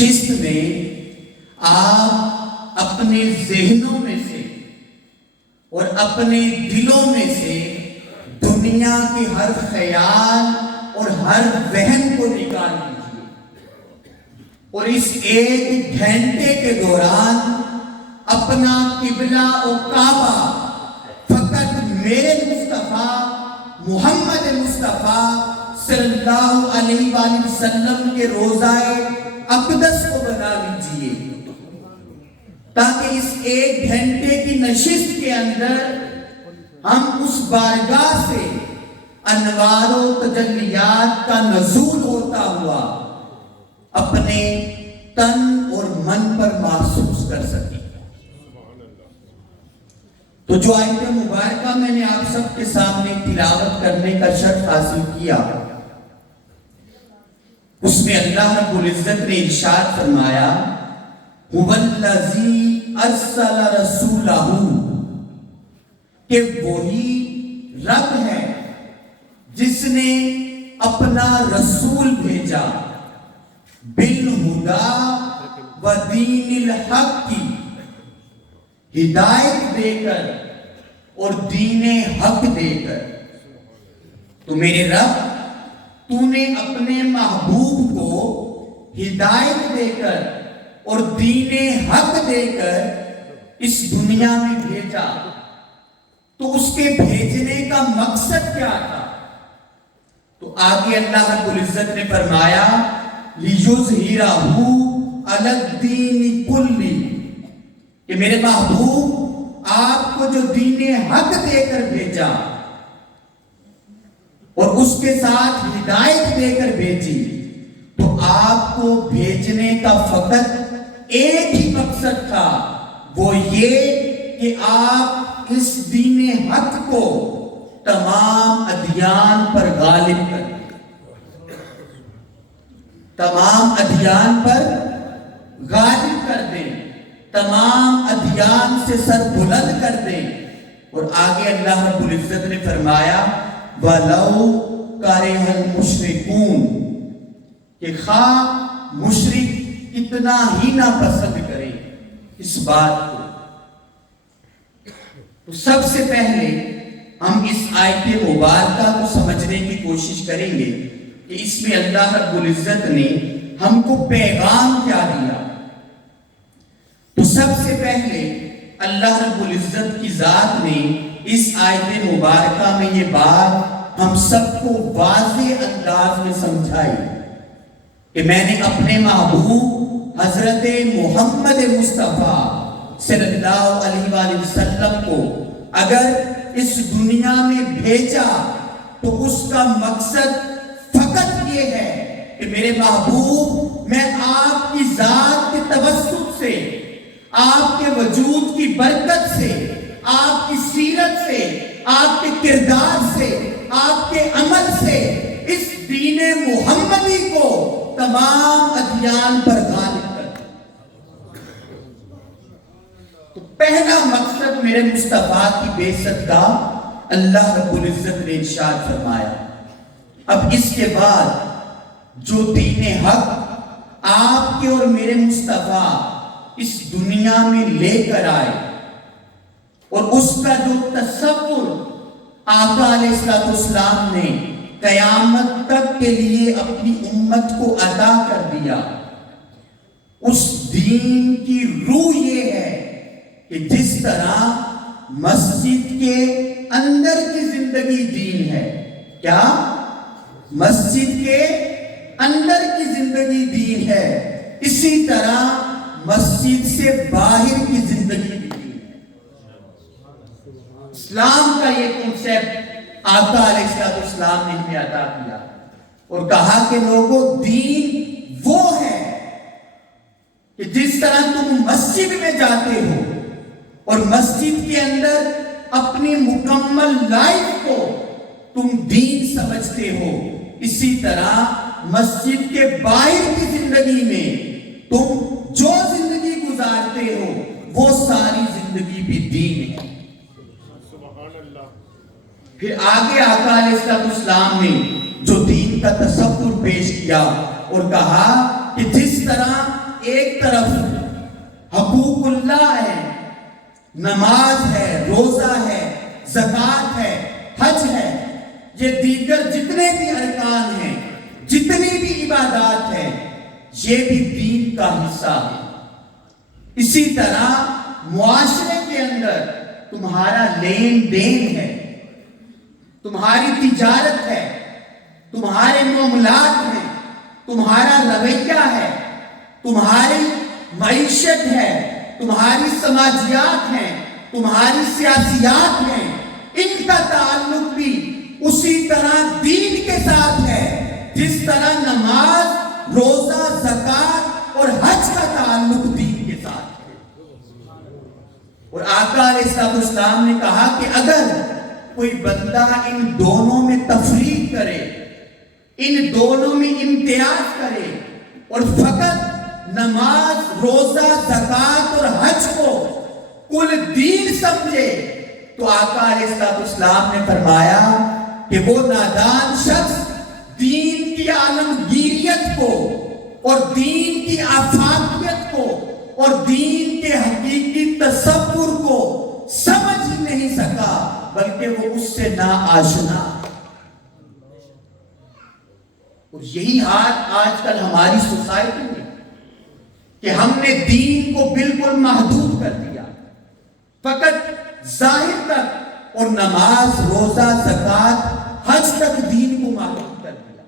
قسط میں آپ اپنے ذہنوں میں سے اور اپنے دلوں میں سے دنیا کے ہر خیال اور ہر وہم کو نکال لیجیے، اور اس 1 گھنٹے کے دوران اپنا قبلہ و کعبہ فقط میرے مصطفیٰ محمد مصطفیٰ صلی اللہ علیہ وآلہ وسلم کے روضہ اقدس کو بنا لیجیے، تاکہ اس 1 گھنٹے کی نشست کے اندر ہم اس بارگاہ سے انوار و تجلیات کا نزول ہوتا ہوا اپنے تن اور من پر محسوس کر سکیں۔ تو جو آیت مبارکہ میں نے آپ سب کے سامنے تلاوت کرنے کا شرف حاصل کیا، اس میں اللہ رب العزت نے ارشاد فرمایا هو الذی ارسل رسولہ، کہ وہی رب ہے جس نے اپنا رسول بھیجا بالہدی و دین الحق کی، ہدایت دے کر اور دین حق دے کر۔ تو میرے رب، تو نے اپنے محبوب کو ہدایت دے کر اور دین حق دے کر اس دنیا میں بھیجا، تو اس کے بھیجنے کا مقصد کیا تھا؟ تو آگے اللہ رب العزت نے فرمایا لِيُظْهِرَهُ عَلَى الدِّينِ كُلِّهِ، کہ میرے محبوب آپ کو جو دین حق دے کر بھیجا اور اس کے ساتھ ہدایت دے کر بھیجی، تو آپ کو بھیجنے کا فقط ایک ہی مقصد تھا، وہ یہ کہ آپ اس دین حق کو تمام ادیان پر غالب کر دیں، تمام ادیان پر غالب کر دیں، تمام ادیان سے سر بلند کر دیں۔ اور آگے اللہ رب العزت نے فرمایا وَلَوْ كَرِهَ الْمُشْرِكُونَ، کہ خواہ مشرک اتنا ہی نہ پسند کریں اس بات کو۔ تو سب سے پہلے ہم اس آیت مبارکہ کو سمجھنے کی کوشش کریں گے کہ اس میں اللہ رب العزت نے ہم کو پیغام کیا دیا۔ تو سب سے پہلے اللہ رب العزت کی ذات نے اس آیت مبارکہ میں یہ بات ہم سب کو واضح انداز میں سمجھائی کہ میں نے اپنے محبوب حضرت محمد مصطفیٰ صلی اللہ علیہ وآلہ وسلم کو اگر اس دنیا میں بھیجا تو اس کا مقصد فقط یہ ہے کہ میرے محبوب، میں آپ کی ذات کے توسط سے، آپ کے وجود کی برکت سے، آپ کی سیرت سے، آپ کے کردار سے، آپ کے عمل سے اس دین محمدی کو تمام ادیان پر غالب کر دوں۔ تو پہلا مقصد میرے مصطفیٰ کی بعثت کا اللہ رب العزت نے ارشاد فرمایا۔ اب اس کے بعد جو دین حق آپ کے اور میرے مصطفیٰ اس دنیا میں لے کر آئے اور اس کا جو تصور آقا علیہ السلام نے قیامت تک کے لیے اپنی امت کو عطا کر دیا، اس دین کی روح یہ ہے کہ جس طرح مسجد کے اندر کی زندگی دین ہے، کیا مسجد کے اندر کی زندگی دین ہے، اسی طرح مسجد سے باہر کی زندگی بھی دین ہے۔ اسلام کا یہ کنسیپٹ آقا علیہ السلام نے ہمیں عطا کیا اور کہا کہ لوگوں، دین وہ ہے کہ جس طرح تم مسجد میں جاتے ہو اور مسجد کے اندر اپنی مکمل لائف کو تم دین سمجھتے ہو، اسی طرح مسجد کے باہر کی زندگی میں تم جو زندگی گزارتے ہو وہ ساری زندگی بھی دین ہے۔ پھر آگے آقا علیہ السلام نے جو دین کا تصور پیش کیا اور کہا کہ جس طرح ایک طرف حقوق اللہ ہے، نماز ہے، روزہ ہے، زکوٰۃ ہے، حج ہے، یہ دیگر جتنے بھی ارکان ہیں، جتنی بھی عبادات ہیں، یہ بھی دین کا حصہ ہے۔ اسی طرح معاشرے کے اندر تمہارا لین دین ہے، تمہاری تجارت ہے، تمہارے معاملات ہیں، تمہارا رویہ ہے، تمہاری معیشت ہے، تمہاری سماجیات ہیں، تمہاری سیاسیات ہیں، ان کا تعلق بھی اسی طرح دین کے ساتھ ہے جس طرح نماز، روزہ، زکوٰۃ اور حج کا تعلق دین کے ساتھ ہے۔ اور آقا علیہ السلام نے کہا کہ اگر کوئی بندہ ان دونوں میں تفریق کرے، ان دونوں میں امتیاز کرے اور فقط نماز، روزہ، زکوٰۃ اور حج کو کل دین سمجھے، تو آقا علیہ السلام نے فرمایا کہ وہ نادان شخص دین کی عالمگیریت کو اور دین کی آفاقیت کو اور دین کے حقیقی تصور کو سمجھ ہی نہیں سکا، بلکہ وہ اس سے ناآشنا۔ اور یہی حال آج کل ہماری سوسائٹی میں کہ ہم نے دین کو بالکل محدود کر دیا، فقط ظاہر تک، اور نماز، روزہ، زکوٰۃ، حج تک دین کو محدود کر دیا۔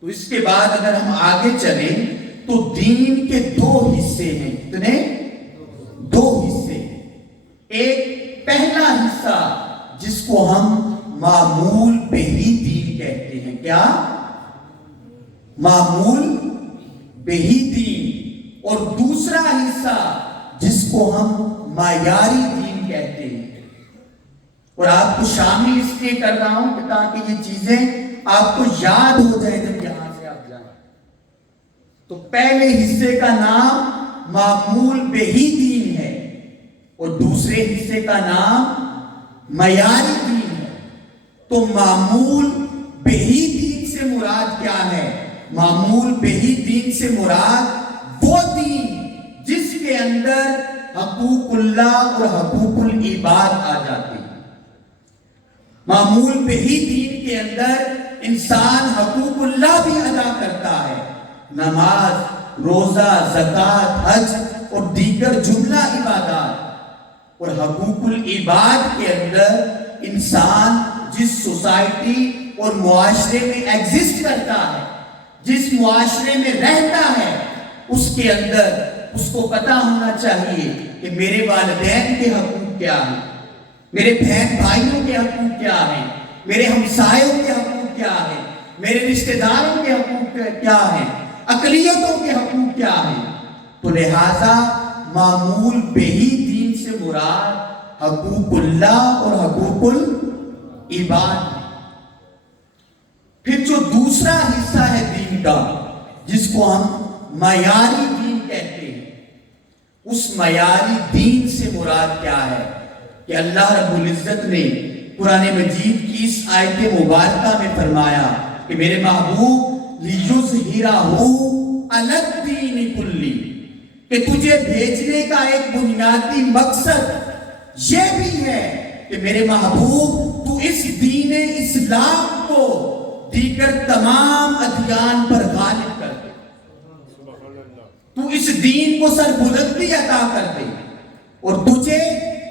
تو اس کے بعد اگر ہم آگے چلیں تو دین کے دو حصے ہیں۔ کتنے؟ دو حصے۔ ایک پہلا حصہ جس کو ہم معمول بہ دین کہتے ہیں۔ کیا؟ معمول بہ دین۔ اور دوسرا حصہ جس کو ہم معیاری دین کہتے ہیں۔ اور آپ کو شامل اس لیے کر رہا ہوں کہ تاکہ یہ چیزیں آپ کو یاد ہو جائے جب یہاں سے آپ جائیں۔ تو پہلے حصے کا نام معمول بہ دین ہے اور دوسرے حصے کا نام معیاری دین ہے۔ تو معمول بہ دین سے مراد کیا ہے؟ معمول بہ دین سے مراد وہ دین جس کے اندر حقوق اللہ اور حقوق العباد آ جاتے ہیں۔ معمول بہ دین کے اندر انسان حقوق اللہ بھی ادا کرتا ہے، نماز، روزہ، زکوٰۃ، حج اور دیگر جملہ عبادات۔ اور حقوق العباد کے اندر انسان جس سوسائٹی اور معاشرے میں ایگزسٹ کرتا ہے، جس معاشرے میں رہتا ہے، اس کے اندر اس کو پتا ہونا چاہیے کہ میرے والدین کے حقوق کیا ہیں، میرے بہن بھائیوں کے حقوق کیا ہیں، میرے ہمسایوں کے حقوق کیا ہیں، میرے رشتہ داروں کے حقوق کیا ہیں، اقلیتوں کے حقوق کیا ہیں۔ تو لہذا معمول بہ دین سے مراد حقوق اللہ اور حقوق العباد۔ پھر جو دوسرا حصہ ہے دین کا جس کو ہم معیاری دین کہتے ہیں، اس معیاری دین سے مراد کیا ہے کہ اللہ رب العزت نے قرآن مجید کی اس آیت مبارکہ میں فرمایا کہ میرے محبوب لِيُظْهِرَهُ عَلَى الدِّينِ كُلِّهِ، کہ تجھے بھیجنے کا ایک بنیادی مقصد یہ بھی ہے کہ میرے محبوب تو اس دین اسلام کو دیگر تمام ادیان پر غالب کر دے، تو اس دین کو سربلندی عطا کر دے، اور تجھے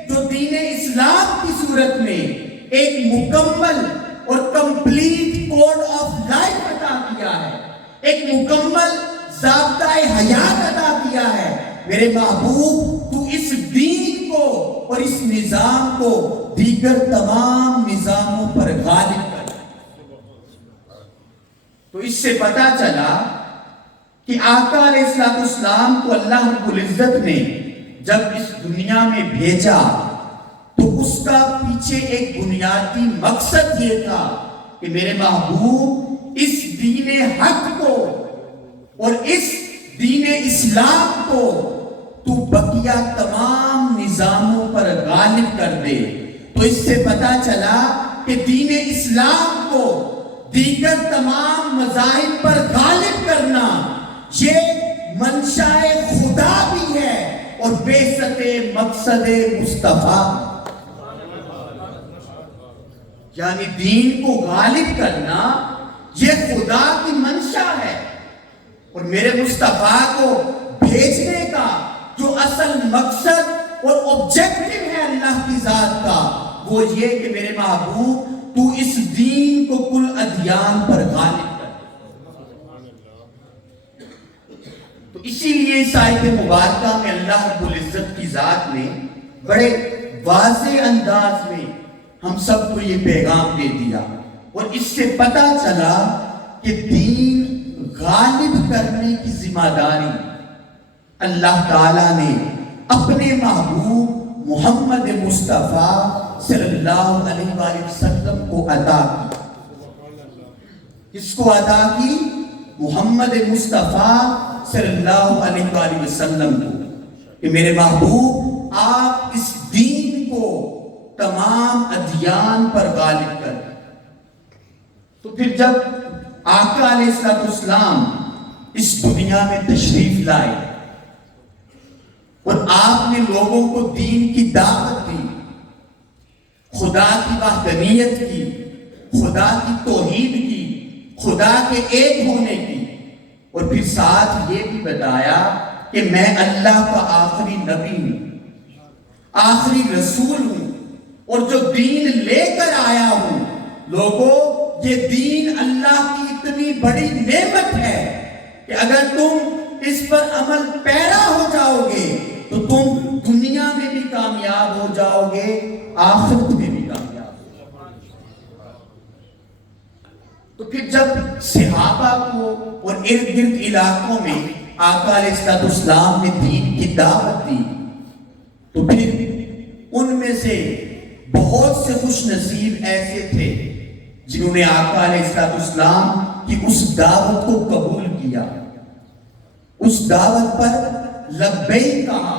جو دین اسلام کی صورت میں ایک مکمل اور کمپلیٹ کوڈ آف لائف عطا کیا ہے، ایک مکمل ضابطہ حیات عطا کیا ہے، میرے محبوب تو اس دین کو اور اس نظام کو دیگر تمام نظاموں پر غالب کر۔ تو اس سے پتا چلا کہ آقا علیہ السلام کو اللہ رب العزت نے جب اس دنیا میں بھیجا تو اس کا پیچھے ایک بنیادی مقصد یہ تھا کہ میرے محبوب اس دین حق کو اور اس دین اسلام کو تو بقیہ تمام نظاموں پر غالب کر دے۔ تو اس سے پتا چلا کہ دین اسلام کو دیگر تمام مذاہب پر غالب کرنا یہ منشائے خدا بھی ہے اور بعثت مقصد مصطفیٰ. یعنی دین کو غالب کرنا یہ خدا کی منشا ہے، اور میرے مصطفیٰ کو بھیجنے کا جو اصل مقصد اور آبجیکٹو ہے اللہ کی ذات کا، وہ یہ کہ میرے محبوب تو اس دین کو کل ادیان پر غالب کر. تو اسی لیے اس آیت مبارکہ میں اللہ رب العزت کی ذات نے بڑے واضح انداز میں ہم سب کو یہ پیغام دے دیا، اور اس سے پتہ چلا کہ دین غالب کرنے کی ذمہ داری اللہ تعالیٰ نے اپنے محبوب محمد مصطفیٰ صلی اللہ علیہ وآلہ وسلم کو عطا کی. کس کو عطا کی؟ محمد مصطفیٰ صلی اللہ علیہ وآلہ وسلم کو، کہ میرے محبوب آپ اس دین کو تمام ادیان پر غالب کر. تو پھر جب آقا علیہ السلام اس دنیا میں تشریف لائے اور آپ نے لوگوں کو دین کی دعوت دی، خدا کی وحدانیت کی، خدا کی توحید کی، خدا کے ایک ہونے کی، اور پھر ساتھ یہ بھی بتایا کہ میں اللہ کا آخری نبی ہوں، آخری رسول ہوں، اور جو دین لے کر آیا ہوں لوگوں، یہ دین اللہ کی اتنی بڑی نعمت ہے کہ اگر تم اس پر عمل پیرا ہو جاؤ گے تو تم دنیا میں بھی کامیاب ہو جاؤ گے، آخرت میں بھی کامیاب ہو جاؤ گے. تو پھر جب صحابہ کو اور ارد گرد علاقوں میں آقا علیہ السلام نے دین کی دعوت دی، تو پھر ان میں سے بہت سے خوش نصیب ایسے تھے جنہوں نے آقا علیہ السلام کی اس دعوت کو قبول کیا، اس دعوت پر لبیک کہا،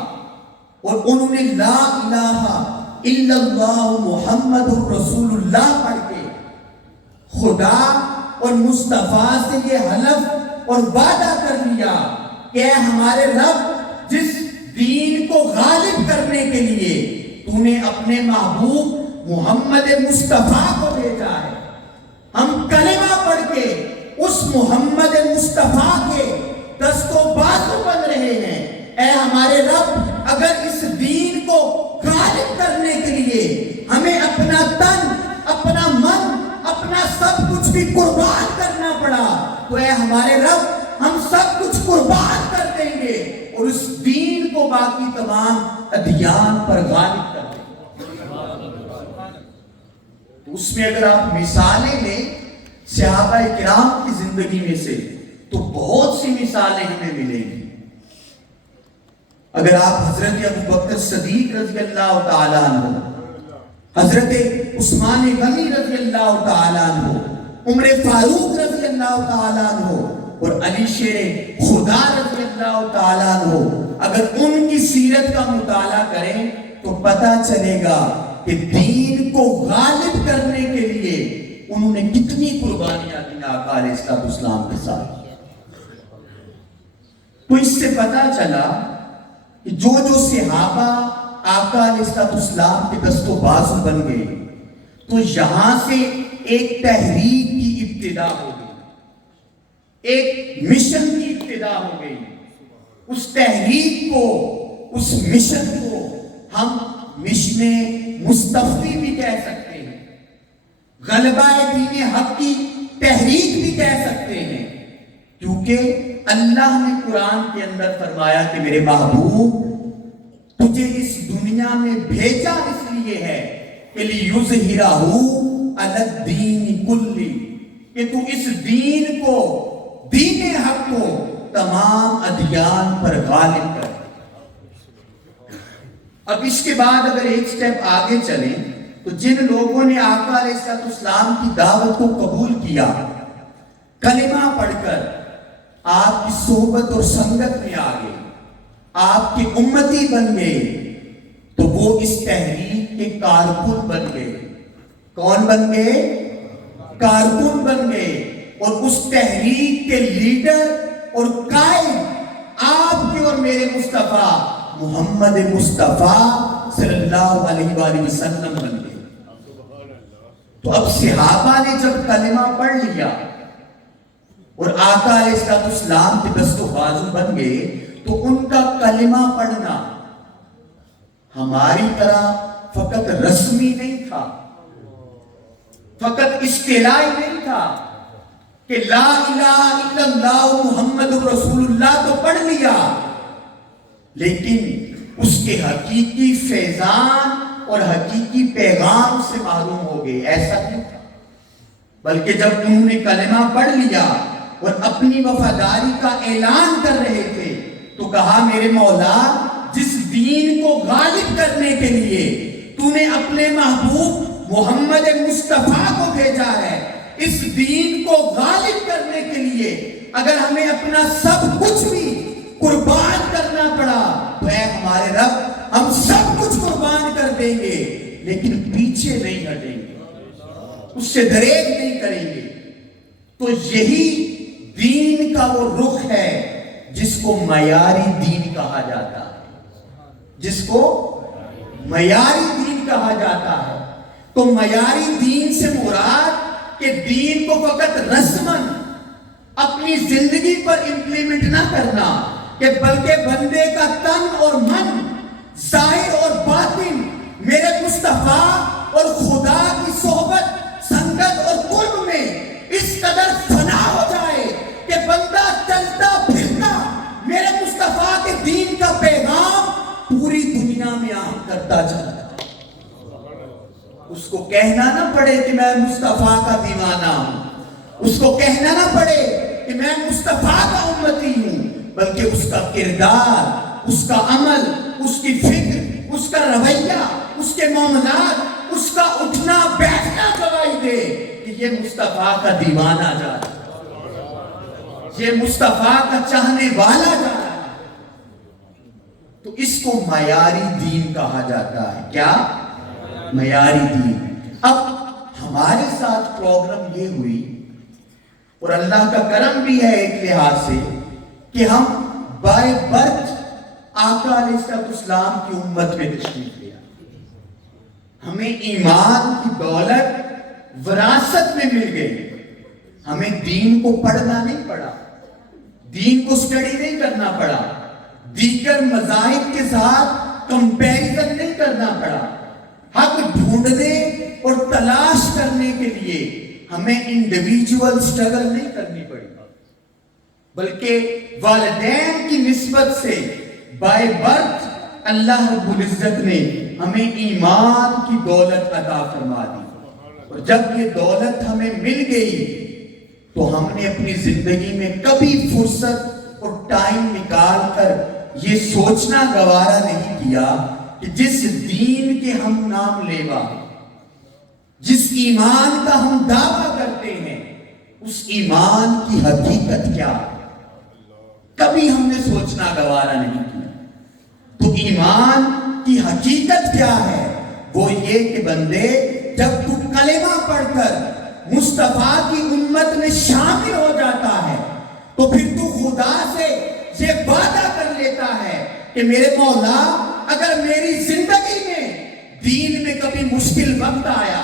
اور انہوں نے لا الہ الا اللہ محمد الرسول اللہ پڑھ کے خدا اور مصطفیٰ سے یہ حلف اور وعدہ کر لیا کہ اے ہمارے رب، جس دین کو غالب کرنے کے لیے تو نے اپنے محبوب محمد مصطفیٰ کو بھیجا ہے، ہم کلمہ پڑھ کے اس محمد مصطفیٰ کے دست و بازو بن رہے ہیں. اے ہمارے رب، اگر اس دین کو غالب کرنے کے لیے ہمیں اپنا تن، اپنا من، اپنا سب کچھ بھی قربان کرنا پڑا تو اے ہمارے رب، ہم سب کچھ قربان کر دیں گے اور اس دین کو باقی تمام ادیان پر غالب کر دیں گے. تو اس میں اگر آپ مثالیں لیں صحابہ کرام کی زندگی میں سے تو بہت سی مثالیں ہمیں ملیں گی. اگر آپ حضرت ابوبکر صدیق رضی اللہ تعالیٰ عنہ، حضرت عثمان غنی رضی اللہ تعالیٰ عنہ، عمر فاروق رضی اللہ تعالیٰ عنہ اور علی شیر خدا رضی اللہ تعالیٰ عنہ، اگر ان کی سیرت کا مطالعہ کریں تو پتہ چلے گا کہ دین کو غالب کرنے کے لیے انہوں نے کتنی قربانیاں دی آقا علیہ السلام کے ساتھ. تو اس سے پتہ چلا کہ جو صحابہ آقا علیہ السلام کے دست و بازو بن گئے تو یہاں سے ایک تحریک کی ابتدا ہو گئی، ایک مشن کی ابتدا ہو گئی. اس تحریک کو، اس مشن کو ہم مشن مصطفی بھی کہہ سکتے ہیں، غلبہ دین حق کی تحریک بھی کہہ سکتے ہیں، کیونکہ اللہ نے قرآن کے اندر فرمایا کہ میرے محبوب تجھے اس دنیا میں بھیجا اس لیے ہے کہ لِيُظْهِرَهُ عَلَى الدِّينِ كُلِّهِ، کہ تو اس دین کو، دین حق کو تمام ادیان پر غالب کر. اب اس کے بعد اگر ایک سٹیپ آگے چلیں تو جن لوگوں نے آقا علیہ السلام کی دعوت کو قبول کیا، کلمہ پڑھ کر آپ کی صحبت اور سنگت میں آ گئے، آپ کے امتی بن گئے، تو وہ اس تحریک کے کارکن بن گئے. کون بن گئے؟ کارکن بن گئے. اور اس تحریک کے لیڈر اور قائد میرے مصطفیٰ محمد مصطفیٰ صلی اللہ علیہ وآلہ وسلم بن گئے۔ تو اب صحابہ نے جب کلمہ پڑھ لیا اور آقا علیہ السلام کے دست و بازو بن گئے، تو ان کا کلمہ پڑھنا ہماری طرح فقط رسمی نہیں تھا، فقط اصطلاحی نہیں تھا کہ لا الہ الا اللہ محمد رسول اللہ تو پڑھ لیا، لیکن اس کے حقیقی فیضان اور حقیقی پیغام سے معلوم ہو گئے، ایسا نہیں تھا۔ بلکہ جب انہوں نے کلمہ پڑھ لیا اور اپنی وفاداری کا اعلان کر رہے تھے تو کہا میرے مولا، جس دین کو غالب کرنے کے لیے تو نے اپنے محبوب محمد مصطفیٰ کو بھیجا ہے، اس دین کو غالب کرنے کے لیے اگر ہمیں اپنا سب کچھ بھی قربان کرنا پڑا تو اے ہمارے رب، ہم سب کچھ قربان کر دیں گے، لیکن پیچھے نہیں ہٹیں گے، اس سے دریغ نہیں کریں گے۔ تو یہی دین کا وہ رخ ہے جس کو معیاری دین کہا جاتا ہے، جس کو معیاری دین کہا جاتا ہے۔ تو معیاری دین سے مراد کہ دین کو فقط رسمن اپنی زندگی پر امپلیمنٹ نہ کرنا، کہ بلکہ بندے کا تن اور من، ظاہر اور باطن میرے مصطفیٰ اور خدا کی صحبت، سنگت اور قرب میں اس قدر فنا ہو جائے کہ بندہ چلتا پھرتا میرے مصطفیٰ کے دین کا پیغام پوری دنیا میں عام کرتا چلا جائے، اس کو کہنا نہ پڑے کہ میں مصطفیٰ کا دیوانہ ہوں، اس کو کہنا نہ پڑے کہ میں مصطفیٰ کا امتی ہوں، بلکہ اس کا کردار، اس کا عمل، اس کی فکر، اس کا رویہ، اس کے معاملات، اس کا اٹھنا بیٹھنا گواہی دے کہ یہ مصطفیٰ کا دیوانہ جا رہا ہے، یہ مصطفیٰ کا چاہنے والا جا رہا ہے۔ تو اس کو معیاری دین کہا جاتا ہے۔ کیا؟ معیاری دین۔ اب ہمارے ساتھ پرابلم یہ ہوئی، اور اللہ کا کرم بھی ہے ایک لحاظ سے، کہ ہم بائی برتھ آقا علیہ السلام کی امت میں تشریف لے آئے، ہمیں ایمان کی دولت وراثت میں مل گئی، ہمیں دین کو پڑھنا نہیں پڑا، دین کو سٹڈی نہیں کرنا پڑا، دیگر مذاہب کے ساتھ کمپیریزن نہیں کرنا پڑا، حق ڈھونڈنے اور تلاش کرنے کے لیے ہمیں انڈیویجول سٹرگل نہیں کرنی پڑی، بلکہ والدین کی نسبت سے بائی برتھ اللہ رب العزت نے ہمیں ایمان کی دولت عطا فرما دی، اور جب یہ دولت ہمیں مل گئی تو ہم نے اپنی زندگی میں کبھی فرصت اور ٹائم نکال کر یہ سوچنا گوارا نہیں کیا کہ جس دین کے ہم نام لیوا، جس ایمان کا ہم دعویٰ کرتے ہیں، اس ایمان کی حقیقت کیا ہے، کبھی ہم نے سوچنا گوارا نہیں کیا۔ تو ایمان کی حقیقت کیا ہے؟ وہ یہ کہ بندے، جب تو کلمہ پڑھ کر مصطفیٰ کی امت میں شامل ہو جاتا ہے تو پھر تو خدا سے یہ وعدہ کر لیتا ہے کہ میرے مولا، اگر میری زندگی میں دین میں کبھی مشکل وقت آیا،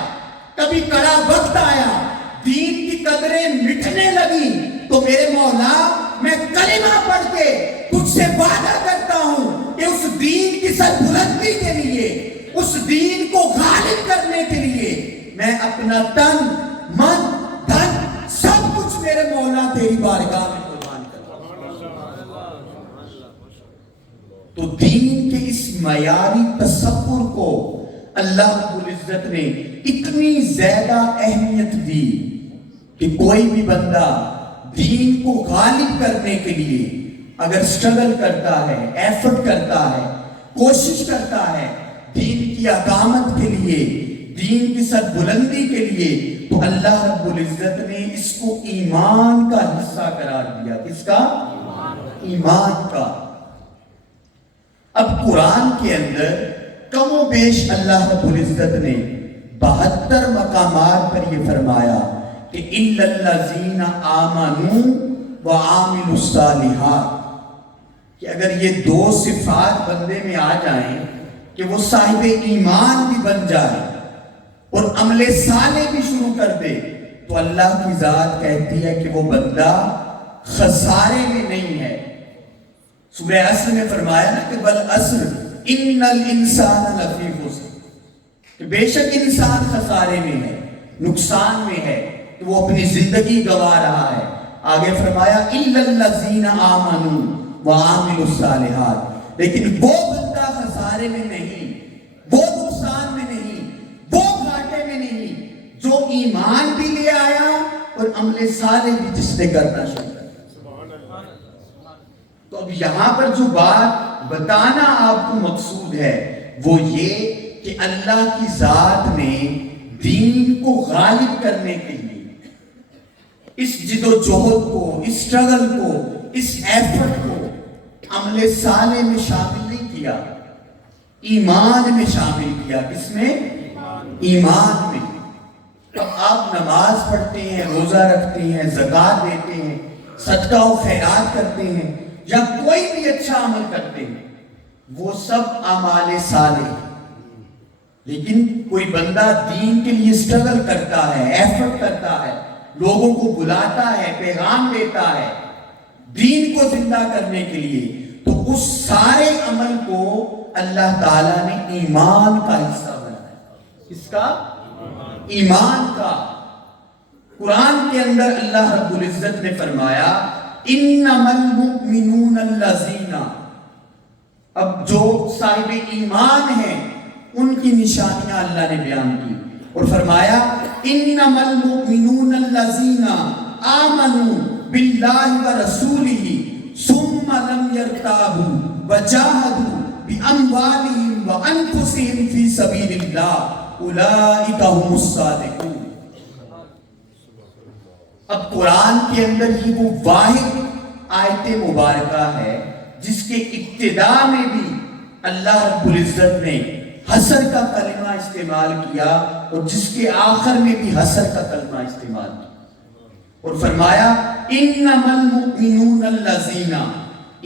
کبھی کڑا وقت آیا، دین کی قدریں مٹنے لگی، تو میرے مولا، میں کلمہ پڑھ کے تجھ سے وعدہ کرتا ہوں کہ اس دین کی سربلندی کے لیے، اس دین کو غالب کرنے کے لیے میں اپنا تن، من، دھن، سب کچھ میرے مولا تیری بارگاہ میں قربان کرتا ہوں۔ تو دین کے اس معیاری تصور کو اللہ رب العزت نے اتنی زیادہ اہمیت دی کہ کوئی بھی بندہ دین کو غالب کرنے کے لیے اگر سٹرگل کرتا ہے، ایفرٹ کرتا ہے، کوشش کرتا ہے دین کی اقامت کے لیے، دین کی سربلندی کے لیے، تو اللہ رب العزت نے اس کو ایمان کا حصہ قرار دیا۔ کس کا؟ ایمان کا۔ اب قرآن کے اندر کم و بیش اللہ رب العزت نے 72 مقامات پر یہ فرمایا کہ اِلَّا الَّذِينَ آمَنُوا وَعَامِلُوا الصَّالِحَاتِ، کہ اگر یہ دو صفات بندے میں آ جائیں کہ وہ صاحب ایمان بھی بن جائے اور عمل صالح بھی شروع کر دے، تو اللہ کی ذات کہتی ہے کہ وہ بندہ خسارے میں نہیں ہے۔ سورہ عصر میں فرمایا نا کہ والعصر ان الانسان لفی خسر، کہ بے شک انسان خسارے میں ہے، نقصان میں ہے، کہ وہ اپنی زندگی گوا رہا ہے۔ آگے فرمایا الا الذین آمنوا وعملوا الصالحات، لیکن وہ بندہ خسارے میں نہیں، وہ نقصان میں نہیں، وہ گھاٹے میں نہیں، جو ایمان بھی لے آیا اور عمل صالح بھی جس نے کرنا شروع کر۔ تو اب یہاں پر جو بات بتانا آپ کو مقصود ہے وہ یہ کہ اللہ کی ذات نے دین کو غالب کرنے کے لیے اس جد و جہد کو، اس اسٹرگل کو، اس ایفرٹ کو عمل صالح میں شامل نہیں کیا، ایمان میں شامل کیا۔ کس میں؟ ایمان میں۔ تو آپ نماز پڑھتے ہیں، روزہ رکھتے ہیں، زکوٰۃ دیتے ہیں، صدقہ و خیرات کرتے ہیں، یا کوئی بھی اچھا عمل کرتے ہیں، وہ سب اعمال صالح ہیں۔ لیکن کوئی بندہ دین کے لیے اسٹرگل کرتا ہے، ایفرٹ کرتا ہے، لوگوں کو بلاتا ہے، پیغام دیتا ہے دین کو زندہ کرنے کے لیے، تو اس سارے عمل کو اللہ تعالیٰ نے ایمان کا حصہ بنایا۔ اس کا؟ ایمان کا۔ قرآن کے اندر اللہ رب العزت نے فرمایا انما المؤمنون الذین، اب جو صاحب ایمان ہیں ان کی نشانیاں اللہ نے بیان کی اور فرمایا انما المؤمنون الذین آمنوا باللہ ورسولہ ثم لم یرتابوا وجاہدوا باموالہم وانفسہم فی سبیل اللہ اولئک هم الصادقون۔ اب قرآن کے اندر ہی وہ واحد آیت مبارکہ ہے جس کے ابتدا میں بھی اللہ رب العزت نے حسر کا کلمہ استعمال کیا اور جس کے آخر میں بھی حسر کا کلمہ استعمال کیا اور فرمایا انما المؤمنون الذین،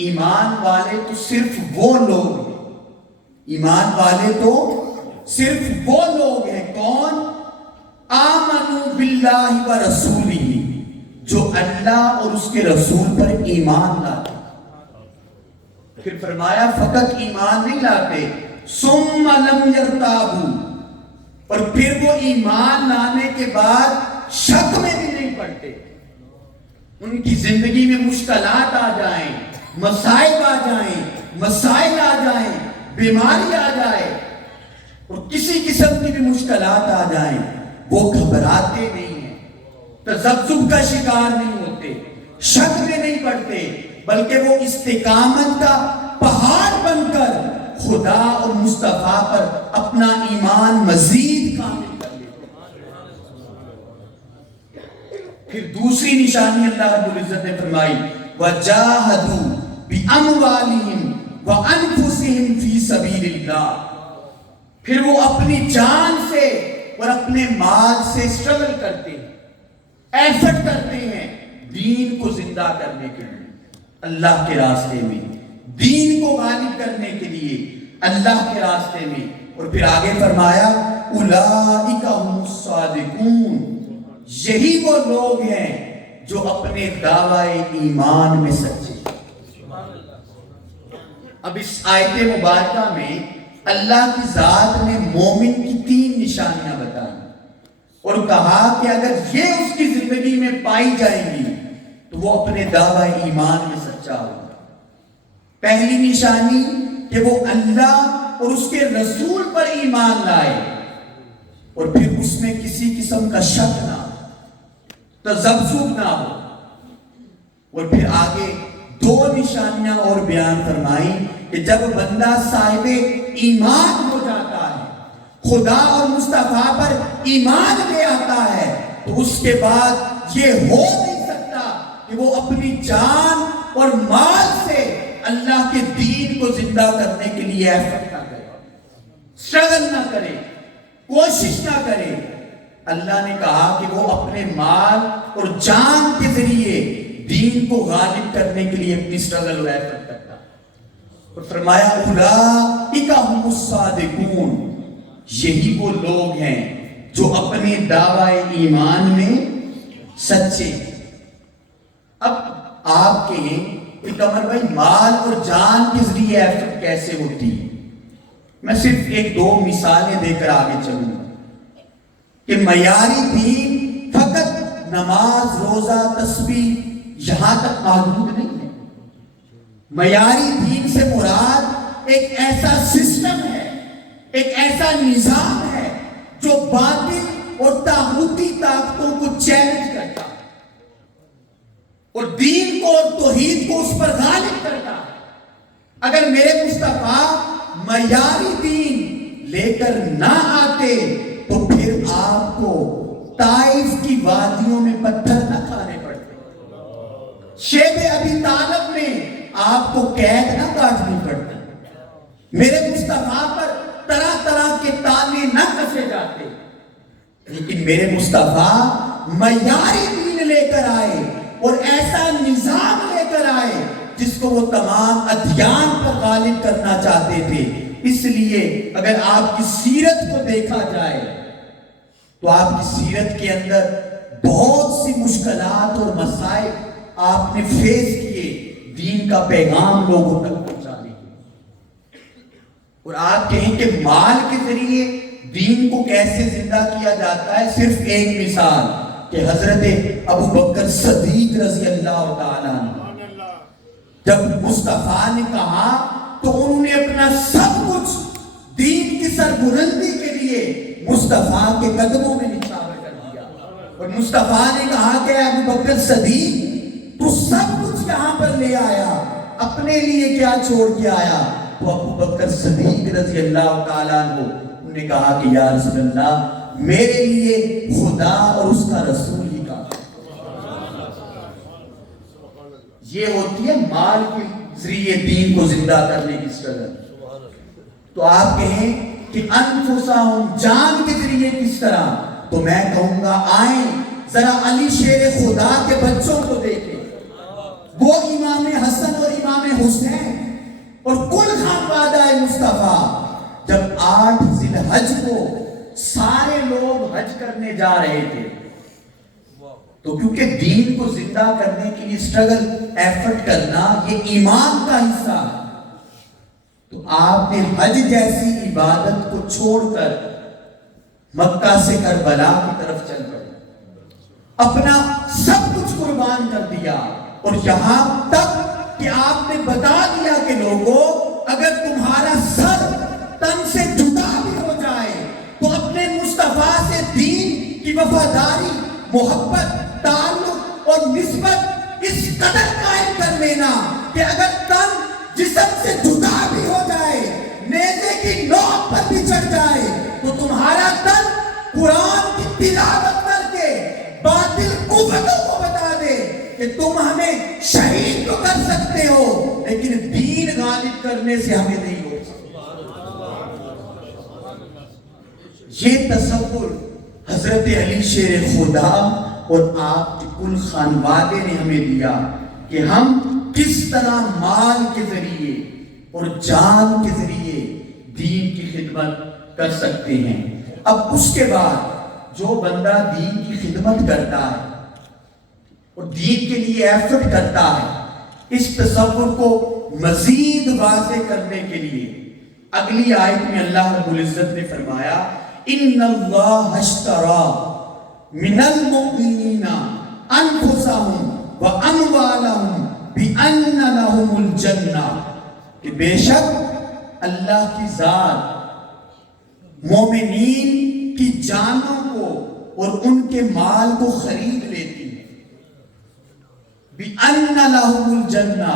ایمان والے تو صرف وہ لوگ ہیں، ایمان والے تو صرف وہ لوگ ہیں، کون؟ آمنوا باللہ ورسولہ، جو اللہ اور اس کے رسول پر ایمان لاتے۔ پھر فرمایا فقط ایمان نہیں لاتے، ثم لم یرتابوا، اور پھر وہ ایمان لانے کے بعد شک میں بھی نہیں پڑتے۔ ان کی زندگی میں مشکلات آ جائیں، مصائب آ جائیں، مسائل آ جائیں، بیماری آ جائے اور کسی قسم کی بھی مشکلات آ جائیں، وہ گھبراتے نہیں ہیں، تذبذب کا شکار نہیں ہوتے، شک میں نہیں پڑتے، بلکہ وہ استقامت کا پہاڑ بن کر خدا اور مصطفیٰ پر اپنا ایمان مزید کامل کر لیتے۔ پھر دوسری نشانی اللہ رب العزت نے فرمائی وَجَاهَدُوا بِأَمْوَالِهِمْ وَأَنفُسِهِمْ فِي سَبِيلِ اللَّهِ، پھر وہ اپنی جان سے اور اپنے مال سے اسٹرگل کرتے ہیں، ایفرٹ کرتے ہیں دین کو زندہ کرنے کے لیے، اللہ کے راستے میں، دین کو غالب کرنے کے لیے اللہ کے راستے میں۔ اور پھر آگے فرمایا اولئک هم الصادقون، یہی وہ لوگ ہیں جو اپنے دعوی ایمان میں سچے۔ اب اس آیت مبارکہ میں اللہ کی ذات نے مومن کی تین نشانیاں بتائیں اور کہا کہ اگر یہ اس کی زندگی میں پائی جائیں گی تو وہ اپنے دعوی ایمان میں سچا ہوگا۔ پہلی نشانی کہ وہ اللہ اور اس کے رسول پر ایمان لائے اور پھر اس میں کسی قسم کا شک نہ ہو، تذبذب نہ ہو۔ اور پھر آگے دو نشانیاں اور بیان فرمائی کہ جب بندہ صاحب ایمان ہو جاتا ہے، خدا اور مصطفیٰ پر ایمان لے آتا ہے، تو اس کے بعد یہ ہو نہیں سکتا کہ وہ اپنی جان اور مال سے اللہ کے دین کو زندہ کرنے کے لیے ایفرٹ نہ کرے، اسٹرگل نہ کرے، کوشش نہ کرے۔ اللہ نے کہا کہ وہ اپنے مال اور جان کے ذریعے دین کو غالب کرنے کے لیے اپنی اسٹرگل اور ایفرٹ کرتا۔ اور فرمایا اولئک هم الصادقون، یہی وہ لوگ ہیں جو اپنے دعوی ایمان میں سچے۔ اب آپ کہیں کہ قمر بھائی مال اور جان کے ذریعے ایفٹ کیسے ہوتی ہے؟ میں صرف ایک دو مثالیں دے کر آگے چلوں گا کہ معیاری دین فقط نماز، روزہ، تسبیح یہاں تک محدود نہیں ہے۔ معیاری دین سے مراد ایک ایسا سسٹم ہے، ایک ایسا نظام ہے جو باطل اور طاغوتی طاقتوں کو چیلنج کرتا ہے اور دین کو اور توحید کو اس پر غالب کرتا ہے۔ اگر میرے مصطفیٰ معیاری دین لے کر نہ آتے تو پھر آپ کو طائف کی وادیوں میں پتھر نہ کھانے پڑتے، شیب ابی طالب میں آپ کو قید نہ کاٹنی پڑتی، میرے مصطفیٰ پر طرح طرح کے تانے نہ کسے جاتے۔ لیکن میرے مصطفیٰ معیاری دین لے کر آئے اور ایسا نظام لے کر آئے جس کو وہ تمام ادیان پر غالب کرنا چاہتے تھے۔ اس لیے اگر آپ کی سیرت کو دیکھا جائے تو آپ کی سیرت کے اندر بہت سی مشکلات اور مسائل آپ نے فیس کیے دین کا پیغام لوگوں تک پہنچانے کے۔ اور آپ کہیں کہ مال کے ذریعے دین کو کیسے زندہ کیا جاتا ہے، صرف ایک مثال کہ حضرت ابو بکر صدیق رضی اللہ تعالیٰ عنہ جب مصطفیٰ نے کہا تو انہوں نے اپنا سب کچھ دین کی سربلندی کے لیے مصطفیٰ کے قدموں میں نچھاور کر دیا۔ اور مصطفیٰ نے کہا کہ ابو بکر صدیق تو سب کچھ یہاں پر لے آیا، اپنے لیے کیا چھوڑ کے آیا؟ تو ابو بکر صدیق رضی اللہ تعالیٰ عنہ انہوں نے کہا کہ یا رسول اللہ، میرے لیے خدا اور اس کا رسول ہی کافی۔ یہ ہوتی ہے مال کے ذریعے دین کو زندہ کرنے کی اسٹرگل۔ تو آپ کہیں کہ انفسہم، جان کے ذریعے کس طرح؟ تو میں کہوں گا آئیں ذرا علی شیر خدا کے بچوں کو دیکھیں، وہ امام حسن اور امام حسین اور کل خانوادہ مصطفیٰ جب 8 ذی الحج کو سارے لوگ حج کرنے جا رہے تھے تو کیونکہ دین کو زندہ کرنے کے لیے اسٹرگل، ایفرٹ کرنا یہ ایمان کا حصہ ہے، تو آپ نے حج جیسی عبادت کو چھوڑ کر مکہ سے کربلا کی طرف چل پڑے، اپنا سب کچھ قربان کر دیا، اور یہاں تک کہ آپ نے بتا دیا کہ لوگوں اگر تمہارا سر تن سے جدا بھی ہو جائے تو اپنے مصطفیٰ سے دین کی وفاداری، محبت، تعلق اور نسبت اس قدر قائم کر لینا کہ اگر تن جسم سے جدا بھی ہو جائے، نیزے کی نوک پر بھی چڑھ جائے، تو تمہارا تن قرآن کی تلاوت کر کے باطل قوتوں کو بتا دے کہ تم ہمیں شہید تو کر سکتے ہو لیکن دین غالب کرنے سے ہمیں نہیں ہو سکتا۔ یہ تصور حضرت علی شیر خدا اور آپ کے کل خانوادے نے ہمیں دیا کہ ہم کس طرح مال کے ذریعے اور جان کے ذریعے دین کی خدمت کر سکتے ہیں۔ اب اس کے بعد جو بندہ دین کی خدمت کرتا ہے اور دین کے لیے ایفرٹ کرتا ہے، اس تصور کو مزید واضح کرنے کے لیے اگلی آیت میں اللہ رب العزت نے فرمایا ان اللہ اشترى من المؤمنین انفسهم واموالهم بان لهم الجنہ، کہ بے شک اللہ کی ذات مومنین کی جانوں کو اور ان کے مال کو خرید لیتی ہے، بِأَنَّ لَهُمُ الْجَنَّةِ،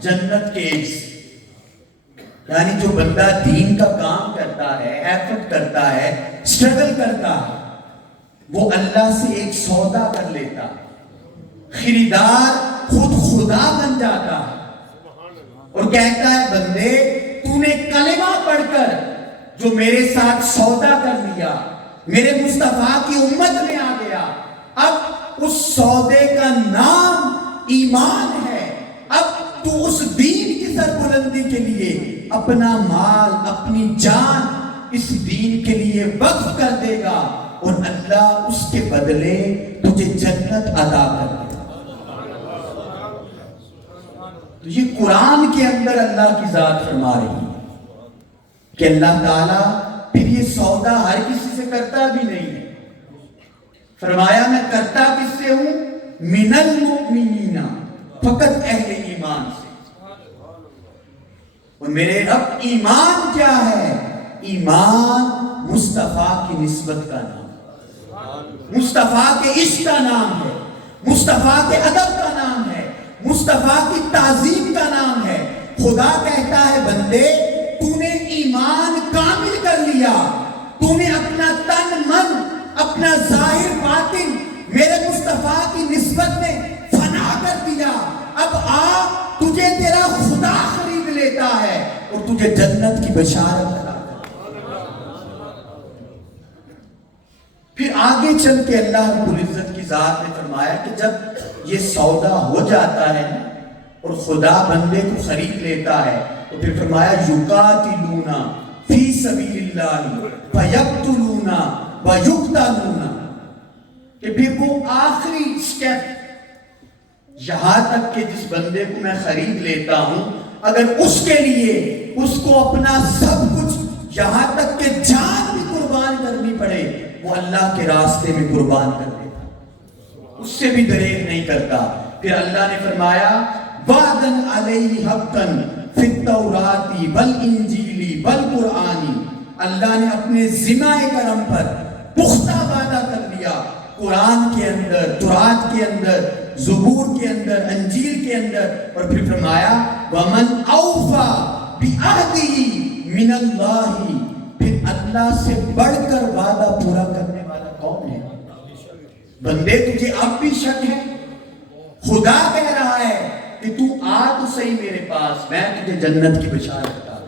جنت کے عز، یعنی جو بندہ دین کا کام کرتا ہے، ایفرٹ کرتا ہے، اسٹرگل کرتا ہے، وہ اللہ سے ایک سودا کر لیتا ہے، خریدار خود خدا بن جاتا ہے اور کہتا ہے بندے تو نے کلمہ پڑھ کر جو میرے ساتھ سودا کر لیا، میرے مصطفیٰ کی امت میں آ گیا، اب اس سودے کا نام ایمان ہے، اب تو اس دین کی سربلندی بلندی کے لیے اپنا مال اپنی جان اس دین کے لیے وقف کر دے گا اور اللہ اس کے بدلے تجھے جنت عطا کر دے گا۔ تو یہ قرآن کے اندر اللہ کی ذات فرما رہی ہے کہ اللہ تعالیٰ پھر یہ سودا ہر کسی سے کرتا بھی نہیں ہے۔ فرمایا میں کرتا کس سے ہوں؟ من المؤمنین، فقط اہل ایمان سے۔ اور میرے رب ایمان کیا ہے؟ ایمان مصطفیٰ کی نسبت کا نام، مصطفیٰ کے عشق کا نام ہے، مصطفیٰ کے ادب کا نام ہے، مصطفیٰ کی تعظیم کا نام ہے۔ خدا کہتا ہے بندے تو نے ایمان کامل کر لیا، تو نے اپنا تن من اپنا ظاہر باطن میرے مصطفیٰ کی نسبت میں فنا کر دیا، اب آ تجھے تیرا خدا خرید لیتا ہے اور تجھے جنت کی بشارت عطا کرتا ہے۔ پھر آگے چل کے اللہ رب العزت کی ذات نے فرمایا کہ جب یہ سودا ہو جاتا ہے اور خدا بندے کو خرید لیتا ہے تو پھر فرمایا یقاتلون فی سبیل اللہ فیقتلون ویقتلون، کہ پھر وہ آخری سٹیپ یہاں تک کہ جس بندے کو میں خرید لیتا ہوں اگر اس کے لیے اس کو اپنا سب کچھ یہاں تک کہ جان بھی قربان کرنی پڑے وہ اللہ کے راستے میں قربان کر دیتا، اس سے بھی دریغ نہیں کرتا۔ پھر اللہ نے فرمایا وعدن علیہ حقا فی التوراۃ والانجیل والقرآن، اللہ نے اپنے ذمہ کرم پر پختہ وعدہ کر لیا قرآن کے اندر، تورات کے اندر، زبور کے اندر، انجیل کے اندر، اور پھر فرمایا وَمَنْ أَوْفَى بِعَهْدِهِ مِنَ اللَّهِ، پھر اللہ سے بڑھ کر وعدہ پورا کرنے والا کون ہے؟ بندے تجھے اب بھی شک ہے؟ خدا کہہ رہا ہے کہ تو آ تو صحیح میرے پاس، میں تجھے جنت کی بشارت دیتا ہوں۔